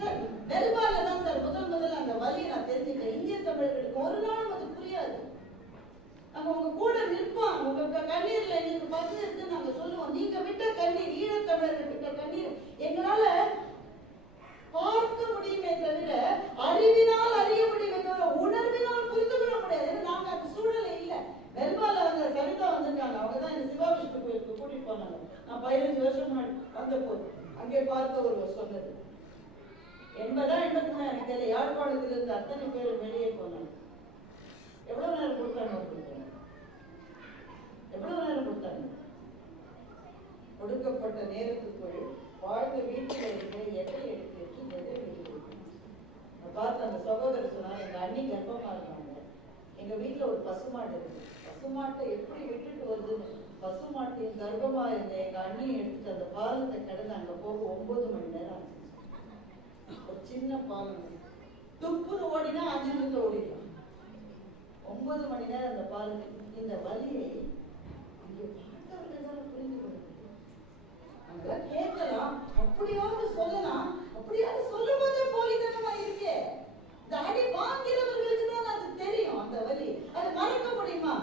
சார். பெல்பால தான் சார் முதல் அந்த வழியை நான் தெரிஞ்சுக்கிறேன். இந்திய தமிழர்களுக்கு ஒரு நாளும் அது புரியாது. நம்ம உங்க கூட நிற்போம். உங்க கண்ணீர்ல எங்களுக்கு பங்கு இருக்குன்னு நாங்க சொல்லுவோம். நீங்க விட்ட கண்ணீர், ஈழத்தமிழர்கள் விட்ட கண்ணீர் எங்களால பார்க்க முடியுமே தவிர அறிவினால் அறிய முடியுமே தவிர உணர்வினால் புரிந்து கொள்ள முடியாது. நாங்க அந்த சூழலை இல்லை. பெல்பால வந்து சரிதா வந்திருக்காங்க. அவங்க தான் இந்த சிவாவிஷ்ணு கோயிலுக்கு கூட்டிட்டு போனாங்க. நான் 15 வருஷம் முன்னாடி வந்த போது அங்கே பார்த்த ஒருவர் சொன்னது 80-83 எனக்கு தெரியல. யாழ்ப்பாணத்தில் இருந்து அத்தனை பேர் வெளியே போனாங்க. எவ்வளவு நேரம் கொடுத்தாங்க? எவ்வளவு நேரம் கொடுத்தாங்க? கொடுக்கப்பட்ட நேரத்துக்குள் வாழ்ந்த வீட்டில் இருக்க எதை எடுத்து எதை வீட்டுக்கு பார்த்து அந்த சகோதரர் சொன்னா, எங்க அண்ணி கர்ப்பமா இருக்காங்க, எங்க வீட்டுல ஒரு பசுமாடு இருக்கு, பசுமாட்டை எப்படி விட்டுட்டு வருதுன்னு பசுமாட்டின் கர்ப்பமா இருந்த எங்க அண்ணியை எடுத்துட்டு அந்த பாலத்தை கடந்து அங்க போக 9 மணி நேரம் ஆச்சு. ஒரு சின்ன பாலம் துப்புன்னு ஓடினா 5 நிமிஷத்துல ஓடிக்கலாம். 9 மணி நேரம் அந்த பாலத்துக்கு. இந்த வழியை இங்கே பார்த்தவர்கள் தான் புரிந்து கொள்ளும். அங்கெல்லாம் கேட்கலாம், அப்படியாவது சொல்லலாம். அப்படியாவது சொல்லும் போதே போலித்தனமா இருக்கே. இந்த அடி வாங்கிறவர்களுக்கு தான் அது தெரியும். அந்த வழி அதை மறக்க முடியுமா?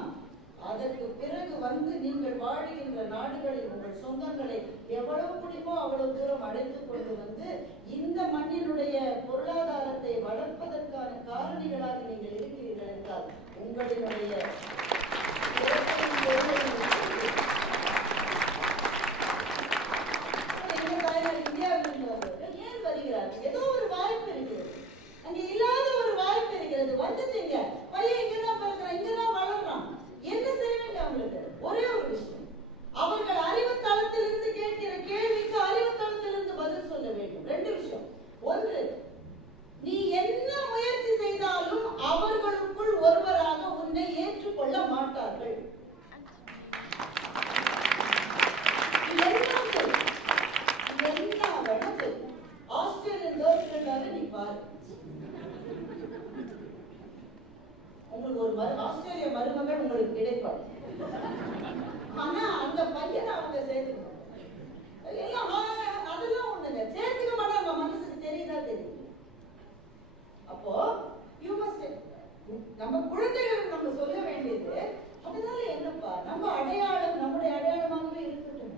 அதற்கு பிறகு வந்து நீங்கள் வாழுகின்ற நாடுகளில் உங்கள் சொந்தங்களை எவ்வளவு முடியுமோ அவ்வளவு தூரம் அழைத்துக் கொண்டு வந்து இந்த மண்ணினுடைய பொருளாதாரத்தை வளர்ப்பதற்கான காரணிகளாக நீங்கள் இருக்கிறீர்கள் என்றால் உங்களினுடைய இந்தியாவில் ஏன் வருகிறார்கள்? ஏதோ ஒரு வாய்ப்பு இருக்கிறது. அங்க இல்லாத ஒரு வாய்ப்பு இருக்கிறது. வந்துட்டீங்க, பையன் இங்கதான் பிறக்கிறான், இங்கதான் வளர்றான். என்ன செய்ய வேண்டிய அவங்களுக்கு ஒரே ஒரு விஷயம், அவர்கள் அறிவு தளத்திலிருந்து கேட்கிற கேள்விக்கு அறிவு தளத்திலிருந்து பதில் சொல்ல வேண்டும். 2 விஷயம். ஒன்று, நீ என்ன முயற்சி செய்தாலும் அவர்களுக்குள் ஒருவராக உன்னை ஏற்றுக்கொள்ள மாட்டார்கள். ஆஸ்திரேலியன் கேர்ள்ஃபிரெண்டாவே நீ பாரு. உங்களுக்கு ஒரு ஆஸ்திரேலிய மருமகள் உங்களுக்கு கிடைப்பாள். ஆனா அந்த பையனை அவங்க சேர்த்துக்கணும். அதெல்லாம் ஒண்ணுங்க, சேர்த்துக்க மாட்டாங்க. மனசுக்கு தெரியுதா? தெரியும். அப்போ நம்ம குழந்தைகள் நம்ம சொல்ல வேண்டியது, அதனால என்னப்பா, நம்ம அடையாளம் நம்முடைய அடையாளமாகவே இருக்கட்டும்.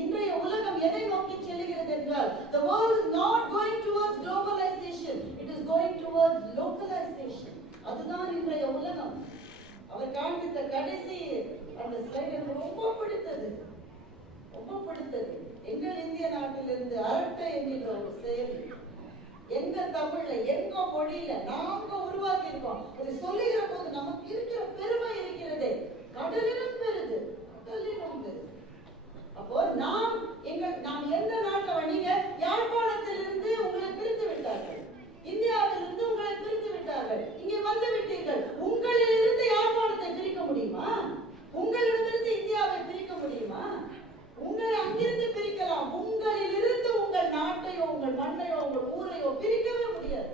இன்றைய உலகம் எதை நோக்கி செல்கிறது என்றால், the world is not going towards globalization, it is going towards localization. அதுதான் இன்றைய உலகம். அவர் காண்பித்த கடைசி அந்த ஸ்லைட் எனக்கு ரொம்ப பிடித்தது. எங்கள் இந்திய நாட்டிலிருந்து அரட்டை என்கின்ற ஒரு செயல் எங்க தமிழ்ல எங்க மொழியில நாங்க உருவாக்கி இருக்கோம். அதை சொல்லுகிற போது நமக்கு இருக்கிற பெருமை இருக்கிறது. கடலிலும் பெருது. அப்போ நாம் எந்த நாட்டுல வந்தீங்க? யாழ்ப்பாணத்திலிருந்து உங்களை பிரித்து விட்டார்கள், இந்தியாவிலிருந்து உங்களை பிரித்து விட்டார்கள், இங்கே வந்து விட்டீர்கள். உங்களிலிருந்து யாழ்ப்பாணத்தை பிரிக்க முடியுமா? உங்களிடமிருந்து இந்தியாவை பிரிக்க முடியுமா? உங்களை அங்கிருந்து பிரிக்கலாம். உங்களிலிருந்து உங்கள் நாட்டையோ உங்கள் மண்ணையோ உங்கள் ஊரையோ பிரிக்கவே முடியாது.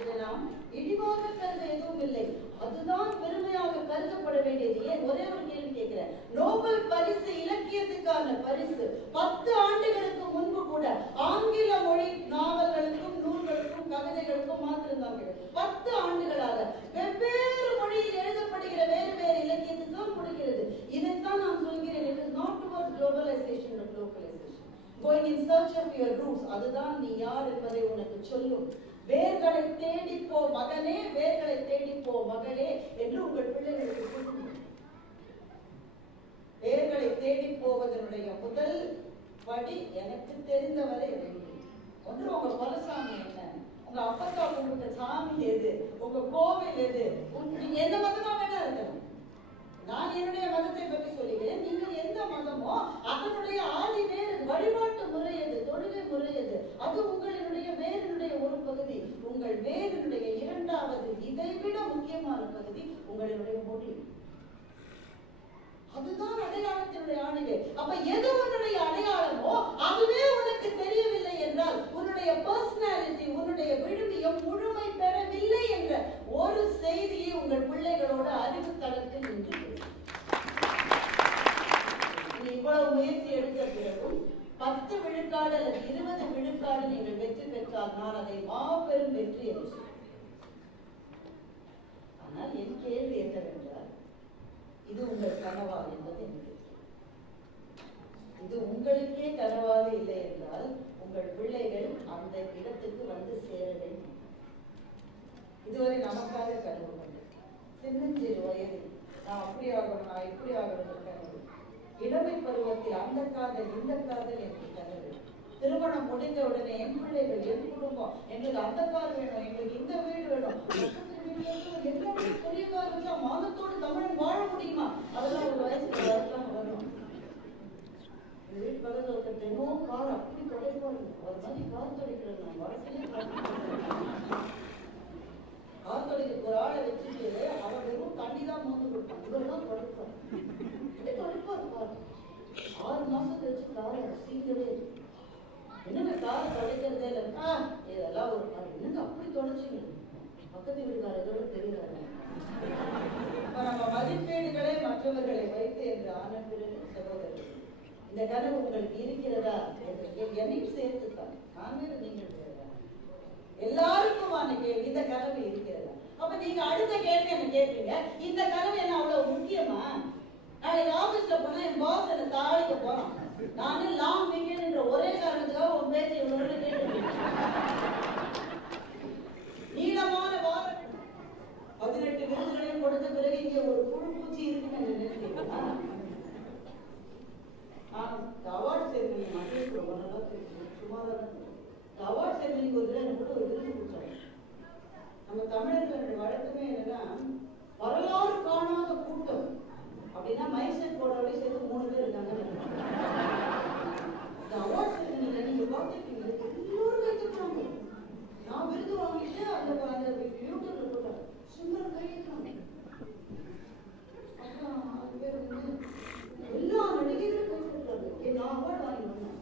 இதெல்லாம் இழிவாக கருத எதுவும் இல்லை. அதுதான் பெருமையாக கருதப்பட வேண்டியது. ஏன்? ஒரே ஒரு கேள்வி கேட்கிறேன். நோபல் பரிசு, இலக்கியத்துக்கான பரிசு 10 ஆண்டுகளுக்கு முன்பு கூட ஆங்கில மொழி நாவல்களுக்கும் நூல்களுக்கும் கவிதைகளுக்கும் மாத்திருந்தாங்க. 10 ஆண்டுகளாக வெவ்வேறு மொழியில் எழுதப்படுகிற வேறு வேறு இலக்கியத்துக்கு தான் கொடுக்கிறது. இதைத்தான் நான் சொல்கிறேன். It is not towards globalization but localization. Going in search of your roots. அதுதான் நீ யார் என்பதை உனக்கு சொல்லும். வேர்களை தேடி போ மகனே, வேர்களை தேடி போ மகளே என்று உங்கள் பிள்ளைகளுக்கு சொல்லுங்கள். வேர்களை தேடி போவதனுடைய முதல் படி எனக்கு தெரிந்தவரை ஒன்று, உங்க குலசாமி என்ன, உங்க அப்பத்தா கும்பிட்ட சாமி எது, உங்க கோவில் எது, நீங்க எந்த மதமா வேணா இருக்கலாம். நான் என்னுடைய மதத்தை பற்றி சொல்லுகிறேன். நீங்கள் எந்த மதமோ அதனுடைய ஆதி வேறு, வழிபாட்டு முறை எது, தொழுகை முறை எது, அது உங்களினுடைய வேரினுடைய ஒரு பகுதி. உங்கள் வேரினுடைய 2வது இதைவிட முக்கியமான பகுதி உங்களினுடைய மொழி. அதுதான் அடையாளத்தினுடைய ஆணிவே. அப்ப எது உன்னுடைய அடையாளமோ அதுவே உனக்கு தெரியவில்லை என்றால் உன்னுடைய பர்சனாலிட்டி, உன்னுடைய விழுமியம் முழுமை பெறவில்லை என்ற ஒரு செய்தியை உங்கள் பிள்ளைகளோட அறிவு தளத்தில் நின்று இவ்வளவு முயற்சி எடுத்த பிறகும் 10 விழுக்காடு அல்லது 20 விழுக்காடு நீங்கள் வெற்றி பெற்றால் நான் அதை மாபெரும் வெற்றி என்று. ஆனால் என் கேள்வி என்னவென்றால், இது உங்கள் கனவா என்பது எனக்கு. இது உங்களுக்கே கனவாக இல்லை என்றால் உங்கள் பிள்ளைகள் அந்த இடத்துக்கு வந்து சேர வேண்டும். இதுவரை நமக்காக கனவு கொண்டு சின்னஞ்சிறு வயதில் நான் அப்படி ஆகணும், நான் இப்படி ஆகணும் கனவு. இளமை பருவத்தில் அந்த காதல் இந்த காதல் என்று கனவு. திருமணம் முடிந்த உடனே என் பிள்ளைகள், என் குடும்பம், எங்களுக்கு அந்த கார் வேணும், எங்களுக்கு இந்த வீடு வேணும், எல்லாமே பெரிய கார் வச்சா மாதத்தோடு தமிழன் வாழ முடியுமா? அதெல்லாம் ஒரு வயசுல வரும். வீட்டு பக்கத்தில் ஒருத்தர் தினமும் கார் அப்படி தொடைப்பாரு, ஒரு மாதிரி கார் தொடைக்கிறது. நான் வாழ்க்கையிலே கார் தொடைக்க ஒரு ஆளை வச்சுட்டு அவன் வெறும் தண்ணி தான் மூந்து கொடுப்பான், இவரெல்லாம் தொடைப்பார். தொடைப்பார் கார் 6 மாசம் கழிச்சு காரை சீக்கிரவே என்னங்க கார் தொடைக்கிறதே இல்லைன்னா இதெல்லாம் ஒரு கார் என்னங்க அப்படி தொலைச்சிங்க, பக்கத்து வீட்டுக்கார இதோட தெரிகிறாரு. நம்ம மதிப்பீடுகளை மற்றவர்களை வைத்து என்று ஆனந்த சகோதரர், இந்த கனவு உங்களுக்கு இருக்கிறதா என்று என்னையும் சேர்த்துத்தான். நாங்கள் நீங்கள் எல்லாருக்குமான கேள்வி, இந்த கனவு இருக்கிறதா? அப்ப நீங்க அடுத்த கேள்வி என்ன கேட்பீங்க, இந்த கனவு என்ன அவ்வளவு முக்கியமா? நாளைக்கு ஆபீஸ்ல போனா என் பாஸ் என்ன தாளிக்க போறான், நானும் லாங் வீக்கெண்ட் என்ற ஒரே காரணத்துக்காக உன் பேச்சு இவ்வளவு கேட்டு நீளமான வாரம் 18 விருதுகளையும் கொடுத்த பிறகு இங்க ஒரு புழு பூச்சி இருக்குன்னு நினைக்கிறீங்களா? அவார்டு சேர்மனி மகேஷ் ரொம்ப நல்லா சுமாராக அவார்டு சேர்மனிக்கு ஒரு எனக்கு கூட ஒரு விருது கொடுத்தாங்க. நம்ம தமிழர்களுடைய வழக்கமே என்னன்னா வரலாறு காணாத கூட்டம் அப்படின்னா மைசெட் போடவே சேர்த்து 3 பேர் இருக்காங்க. இந்த அவார்டு சேர்மனில நீங்க பார்த்துருக்கீங்க, எல்லோரும் கைத்துறாங்க. நான் விருது வாங்கிட்டு அந்த யூடியூப்ல போட்டேன், சுந்தரம் கையெழுத்தாங்க. அப்புறம் அது பேர் எல்லா நடிகைகளும் கைத்துறாங்க. நான் அவார்டு வாங்கி வந்தேன்,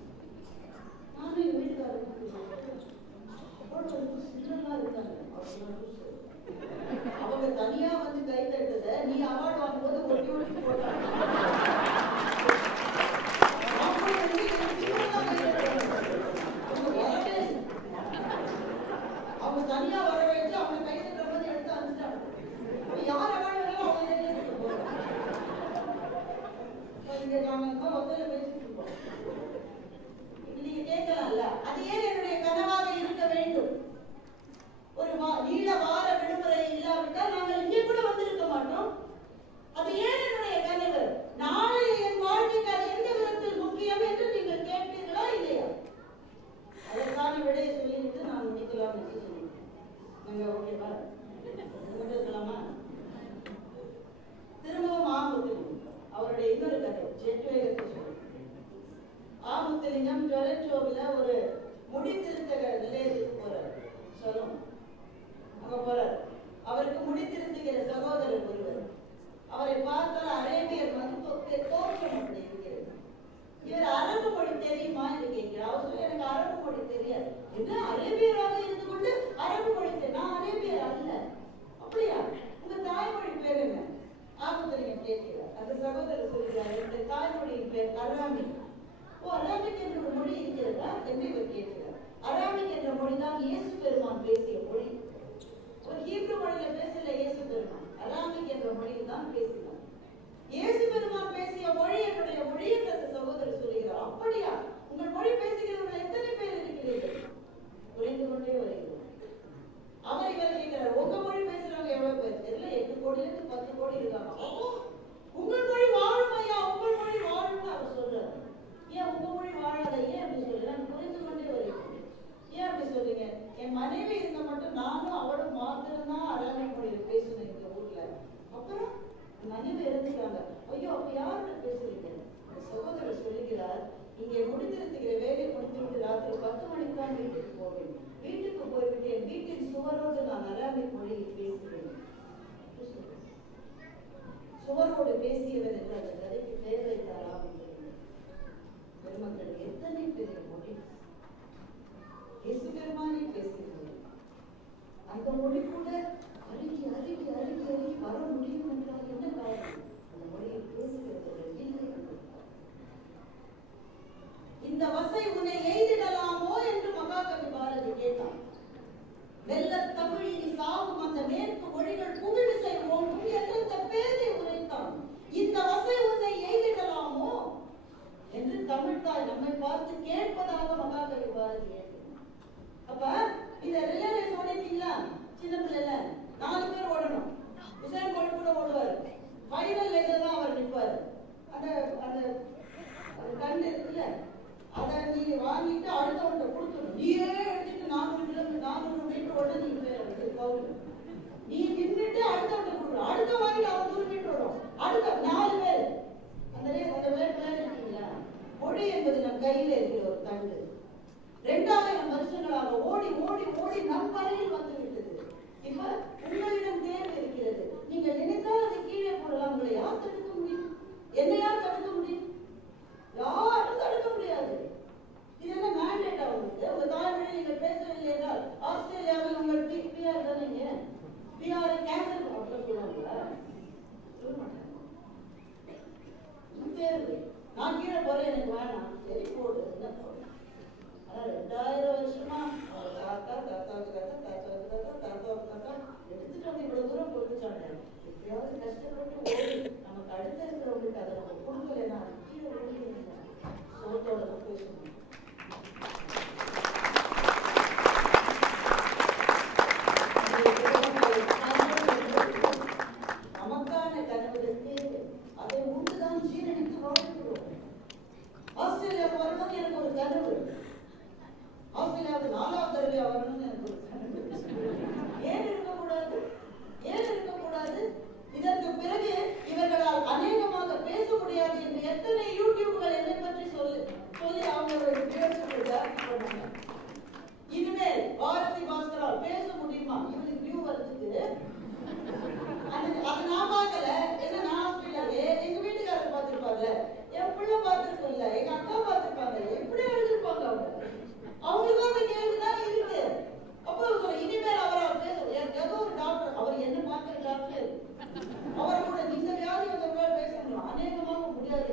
நானும் எங்க வீட்டுக்காரங்க சின்னலாம் இருந்தாங்க. அவங்க தனியா வந்து கை தட்டுறத நீ அவார்டு வாங்கும்போது ஒட்டி ஒட்டி போட்டாங்க. அவங்க தனியா வர வச்சு அவங்க கை தட்டுற போது எடுத்து அனுப்பிச்சிட்டாங்க. யார் அவார்டு வேணாலும் அவங்க போறாங்க. நாங்க ஒத்தையில பேசிட்டு இருக்கோம். நீங்க கேட்கலாம்ல, அது ஏன் என்னுடைய கனவாக இருக்க வேண்டும்? ஒரு நீண்ட வார விடுமுறை இல்லாவிட்டால் நாங்கள் இங்கே கூட வந்திருக்க மாட்டோம். அது ஏன் என்னுடைய கனவு? நாளை என் வாழ்க்கைக்கு அது எந்த விதத்தில் முக்கியம் என்று நீங்கள் கேட்பீர்களா இல்லையா? அதற்கான விடையை சொல்லிவிட்டு நான் முடிக்கலாம் என்று சொன்னேன். நாங்க ஓகேவா இருக்கலாமா? திரும்பவும் ஆமுத்தலிங்கம் அவருடைய இன்னொரு கதை ஜெட்வேகத்தை சொல்லுங்க. ஆமுத்தலிங்கம் டொரண்டோவில் ஒரு முடித்திருத்தக நிலையத்துக்கு போறாரு. சொல்லணும் அங்க போறாரு. அவருக்கு முடித்திருந்துகிற சகோதரர் ஒருவர். அவரை பார்த்தால் அரேபியர் மருத்துவத்தை தோற்றம் அப்படி இருக்கிறது. இவர் அரபு மொழி தெரியுமா என்று கேட்கிறார். அவர் சொல்ல எனக்கு அரபு மொழி தெரியாது. என்ன அரேபியராக இருந்து கொண்டு அரபு மொழி தெரியும்? நான் அரேபியர் அல்ல. அப்படியா? உங்க தாய்மொழி பேர் என்ன? ஆமுத்தலிங்கம் கேட்கிறார். அந்த சகோதரர் சொல்கிறார், இந்த தாய்மொழியின் பேர் அராமி. ஓ, அராமிக் என்ற ஒரு மொழி இருக்கிறதா என்று இவர் கேட்கிறார். அராமிக் என்ற மொழிதான் இயேசு பெருமான் பேசிய மொழி. ஒரு ஹீப்ரு மொழியில பேசல இயேசு பெருமான், அராமிக் என்ற மொழியில் தான் பேசினார். இயேசு பெருமான் பேசிய மொழி என்னுடைய மொழி என்று அந்த சகோதரர் சொல்கிறார். அப்படியா? உங்கள் மொழி பேசுகிறவர்கள் எத்தனை பேர் இருக்கிறீர்கள்? குறைந்து கொண்டே வருகிறது. அவர் இவர் கேட்கிறார், உங்க மொழி பேசுறவங்க எவ்வளவு பேர்? தெரியல, 8 கோடியிலிருந்து 10 கோடி இருக்காங்க. உங்கள் மொழி வாழும் ஐயா, உங்கள் மொழி வாழும்னு அவர் சொல்றாரு. ஏன் உங்க மொழி வாழாத? ஏன் அப்படி சொல்ல? புரிந்து கொண்டே வருகிறேன். ஏன் அப்படி சொல்றீங்க? என் மனைவி இருந்த மட்டும் நானும் அவளும் மாத்திரம்தான் அராபிக் மொழியில் பேசணும் இந்த ஊர்ல. அப்புறம் மனைவி இருந்துட்டாங்க. ஐயோ, அப்ப யாரோட பேசுறீங்க? சகோதரர் சொல்லுகிறார், இங்கே முடித்திருக்கிற வேலையை முடித்துவிட்டு ராத்திரி 10 மணிக்கு தான் வீட்டுக்கு போவேன். வீட்டுக்கு போய்விட்டு என் வீட்டின் சுவரோடு நான் அராபிக் மொழியில் பேசுகிறேன். சுவரோடு பேசியவர் என்று அந்த கதைக்கு சின்ன பிள்ளைல 4 பேர் ஓடணும். உசேன் போல்ட் கூட ஓடுவார். ஃபைனல் லைன்ல தான் அவர் நிற்பார். அந்த அந்த கண்டு இருக்குல்ல, அதை நீ வாங்கிட்டு அடுத்தவன்கிட்ட கொடுத்துடும். நீயே எடுத்துட்டு 400 மீட்டர் ஓட நீ பவுல். நீ நின்றுட்டு அடுத்தவன்கிட்ட கொடுக்குற, அடுத்த வாங்கிட்டு அவன் 100 மீட்டர் ஓடும். அடுத்த 4 பேர் அந்த வேலை இருக்கீங்களா? மொழி என்பது நம் கையில் இருக்கிற ஒரு தண்டு. 2000 வருஷங்களாக ஓடி ஓடி ஓடி நம் வரையில் வந்து விட்டது. இப்ப உங்களிடம் தேர்வு இருக்கிறது. நீங்க நினைத்தால் அதை கீழே போடலாம். உங்களை யார் தடுக்க முடியும்? என்ன யார் தடுக்க முடியும்? யாரும் தடுக்க முடியாது. இதெல்லாம் மேண்டேட் ஆகுது. உங்க தாய்மொழி நீங்க பேசவில்லை என்றால் ஆஸ்திரேலியாவில் உங்கள் பிஆர் தானீங்க. பிஆர் கேன்சல் சொல்லுவாங்களா? சொல்ல மாட்டாங்க. தேர்வு. நான் கீழே போறேன், எனக்கு வேணாம், சரி போடு, என்ன போடு. ஆனா 2000 வருஷமா தாத்தா தாத்தாவுக்கு தாத்தா தாத்தாவுக்கு தாத்தா தாத்தாவுக்கு தாத்தா எடுத்துட்டு வந்து இவ்வளவு தூரம் கொடுத்துட்டாங்க. எப்படியாவது கஷ்டப்பட்டு ஓடி நமக்கு அடுத்த இருக்கிறவங்களுக்கு அதை நம்ம கொடுக்கலன்னா கீழே ஓடி சோத்தோட தான் பேசணும். நமக்கான கனவுகள் தேவை. அதை உண்டுதான் ஜீரணித்து வாழ்க்கிறோம். ஆஸ்திரேலியாவுக்கு வரணும்னு எனக்கு ஒரு கனவு. ஆஸ்திரேலியாவுக்கு 4வது தடவையா வரணும்னு எனக்கு ஒரு கனவு. ஏன் இருக்கக்கூடாது? ஏன் இருக்கக்கூடாது? இதற்கு பிறகு இவர்களால் அநேகமாக பேச முடியாது என்று எத்தனை யூடியூப்கள் என்னை பற்றி சொல்லி அவங்களுடைய பேசுறது ஜாஸ்தி பண்ணாங்க. இனிமேல் பாரதி பாஸ்கரால் பேச முடியுமா? இவனுக்கு வியூ வரதுக்கு அது நான் பார்க்கல. ஏன்னா நான் ஆஸ்திரேலியாவே எங்க வீட்டுக்காரர் பார்த்துருப்பாங்க, என் பிள்ளை பார்த்துருக்கல, எங்க அக்கா பார்த்துருப்பாங்க. எப்படி எழுதிருப்பாங்க அவங்க? அவங்களுக்கு அந்த கேள்விதான் இருக்கு. அப்போ இனிமேல் அவர் பேச ஏதோ ஒரு டாக்டர், அவர் என்ன பார்க்கிற டாக்டர், அவர் கூட இந்த வியாதி வந்தவங்க பேச முடியும். அநேகமாக முடியாது.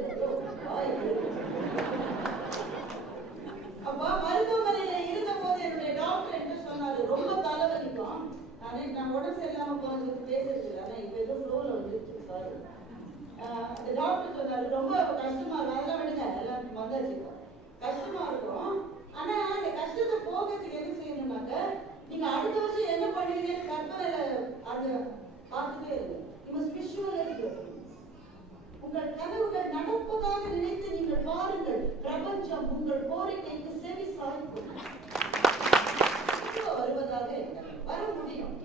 அப்ப மருத்துவமனையில இருந்த போது என்னுடைய டாக்டர் என்ன சொன்னாரு, ரொம்ப தலைவலிக்கும். நான் உடம்பு சரியில்லாம போனதுக்கு பேசுறது இல்லை. ஆனா இப்ப ஏதோ ஃப்ளோல வந்துருச்சு. சாரி. அந்த டாக்டர் சொன்னாரு, ரொம்ப கஷ்டமா இருக்கும். அதெல்லாம் விடுங்க, எல்லாம் வந்தாச்சு. கஷ்டமா இருக்கும். ஆனா அந்த கஷ்டத்தை போகிறதுக்கு என்ன செய்யணும்னாக்க, நீங்க அடுத்த வருஷம் என்ன பண்ணுவீங்கன்னு கற்பனையில அது பார்த்துட்டே இருக்கு. உங்கள் கனவுகள் நடப்பதாக நினைத்து நீங்கள் பாருங்கள். பிரபஞ்சம் உங்கள் கோரிக்கைக்கு செவி சாய்க்கும். வருவதாக வர முடியும்.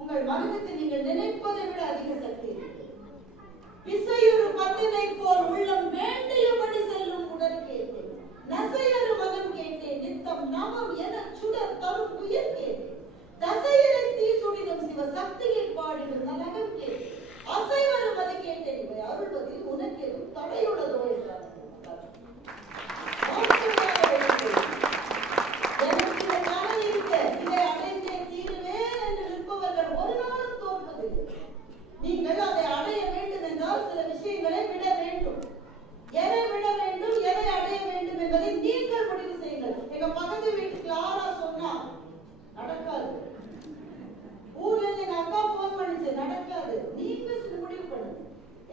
உங்கள் மனதுக்கு நீங்கள் நினைப்பதை விட அதிக சக்தி இருக்கு. விசையொரு பத்தினை போல் உள்ளம் வேண்டியபடி செல்லும் உடல் கேட்டேன். நசையொரு மனம் கேட்டேன். நித்தம் நவம் என சுடர் தரும் உயிர் கேட்டேன். தசையரை தீ சுடினும் சிவ சக்தியை பாடிடும் நலகம் கேட்டேன். அசைவரு மதி கேட்டேன். இவை அருள்வதில் உனக்கு எதுவும் தடையுள்ளதோ என்றார். நீங்கள் அதை அடைய வேண்டும் என்றால் சில விஷயங்களை விட வேண்டும். எதை விட வேண்டும், எதை அடைய வேண்டும் என்பதை நீங்கள் முடிவு செய்யுங்கள். எங்க பக்கத்து வீட்டுக்கு ஆரா சொன்னா நடக்காது. ஊர்ல எங்க அக்கா போன் பண்ணிச்சு, நடக்காது. நீங்க முடிவு பண்ணுங்க.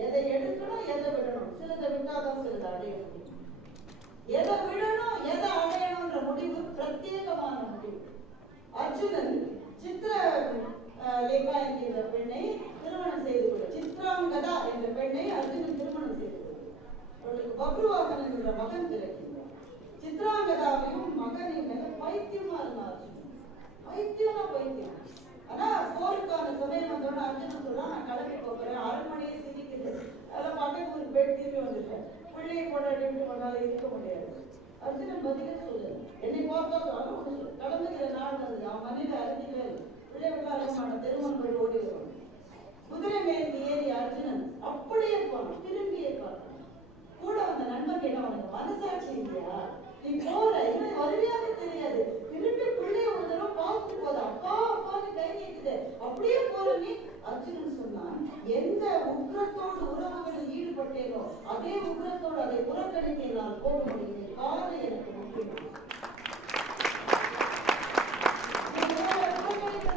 எதை எடுக்கணும், எதை விடணும். சிலதை விட்டாதான் சிலதை அடைய முடியும். எதை விடணும், எதை அடையணும்ன்ற முடிவு பிரத்யேகமான முடிவு. அர்ஜுனன் லேகா என்கிற பெண்ணை திருமணம் செய்து கொள்ள, சித்ராங்கதா என்ற பெண்ணை அர்ஜுனன் திருமணம் செய்து கொள்ள, அவளுக்கு பப்ருவாகன் என்ற மகன் பிறக்கின்றான். சித்ராங்கதாவையும் மகனையும் மேல பைத்தியமா இருந்தார் அர்ஜுனன். பைத்தியம். ஆனா போருக்கான சமயம் வந்தோட அர்ஜுனன் சொல்றான், நான் கிளம்பி போகிறேன், அரண்மனையே சிரிக்குது, அதெல்லாம் பக்கத்து ஒரு பெண் திரும்பி வந்துட்டேன், பிள்ளையை கொண்டாடி கொண்டாலும் இருக்க முடியாது. அர்ஜுனன் பதிலே சொல்லு, என்னை பார்த்தா சொல்ல ஒன்று சொல்லு, கிளம்புகிற நாள் வந்து அவன் மனைவி அறிஞ்சிக்கவே இல்லை, பிள்ளை விட்டா அழக மாட்டான், திருமணம் போய் ஓடி வருவான். குதிரை மேற்கு ஏறி அர்ஜுனன் அப்படியே போனான், திரும்பியே பார்த்தான். கூட வந்த நண்பன் கேட்டான், அவனுக்கு மனசாட்சி இல்லையா, நீ போற இன்னும் வருவியாவே தெரியாது, திரும்பி பிள்ளைய ஒரு தடவை பார்த்துட்டு போத, அப்பா அப்பான்னு கை கேட்குது, அப்படியே போற நீ. அர்ஜுனன் சொன்னான், எந்த உக்ரத்தோடு உறவுகளில் ஈடுபட்டேனோ அதே உக்ரத்தோடு அதை புறக்கணிக்க நான் போக முடியும். காரணம் எனக்கு முக்கியம்.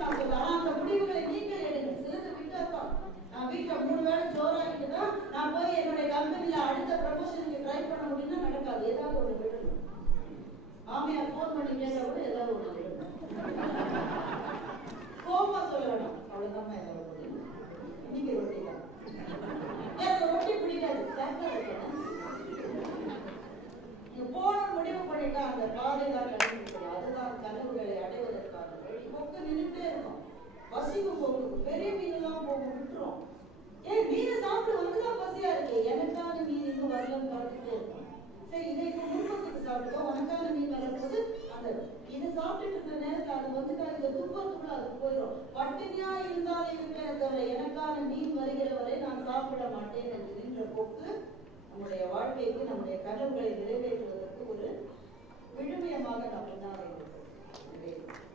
நான் சொல்றேன், அந்த முடிவுகளை நீங்கள் எடுங்க. சிலது விட்டாதான். நான் வீட்டுல 3 வேளை ஜோராகிட்டுதான் நான் போய் என்னுடைய கம்பெனில அடுத்த ப்ரமோஷனுக்கு ட்ரை பண்ண முடியும்னா நடக்காது. ஏதாவது ஒன்று விடணும். மாமியார் போன் பண்ணி கேட்டா கூட ஏதாவது ஒன்று விடணும். கோபமா சொல்ல வேணாம். அவ்வளவுதான் என்னோட முடியும். இன்னைக்கு ரொட்டி தான். எனக்கு ரொட்டி பிடிக்காது, சாப்பிட வைக்கணும். நீங்க போன முடிவு பண்ணிட்டா அந்த பாதை தான் கிடைக்கும். அதுதான் கனவுகளை அடைவதற்கான வழி. கொக்கு நின்றுட்டே இருக்கும். பசிக்கு கொக்கு பெரிய மீன் எல்லாம் போக விட்டுரும். ஏன் மீனை சாப்பிட்டு வந்துதான் பசியா இருக்கு, எனக்கான மீன் இன்னும் வரலன்னு பார்த்துட்டே இருக்கும். சரி, இதை இப்போ முன்பசுக்கு சாப்பிட்டோம், உனக்கான மீன் வரும்போது அந்த இதை சாப்பிட்டுட்டு இருக்கிற நேரத்தில் அது வந்துட்டா இந்த துன்பத்துக்குள்ள அது போயிடும். பட்டினியா இருந்தாலும் இருக்கிற தவிர எனக்கான மீன் வருகிற வரை நான் சாப்பிட மாட்டேன் என்று நின்ற கொக்கு நம்முடைய வாழ்க்கைக்கு, நம்முடைய கனவுகளை நிறைவேற்றுவதற்கு ஒரு விழுமியமாக நாம் முன்னாடி இருக்கிறோம்.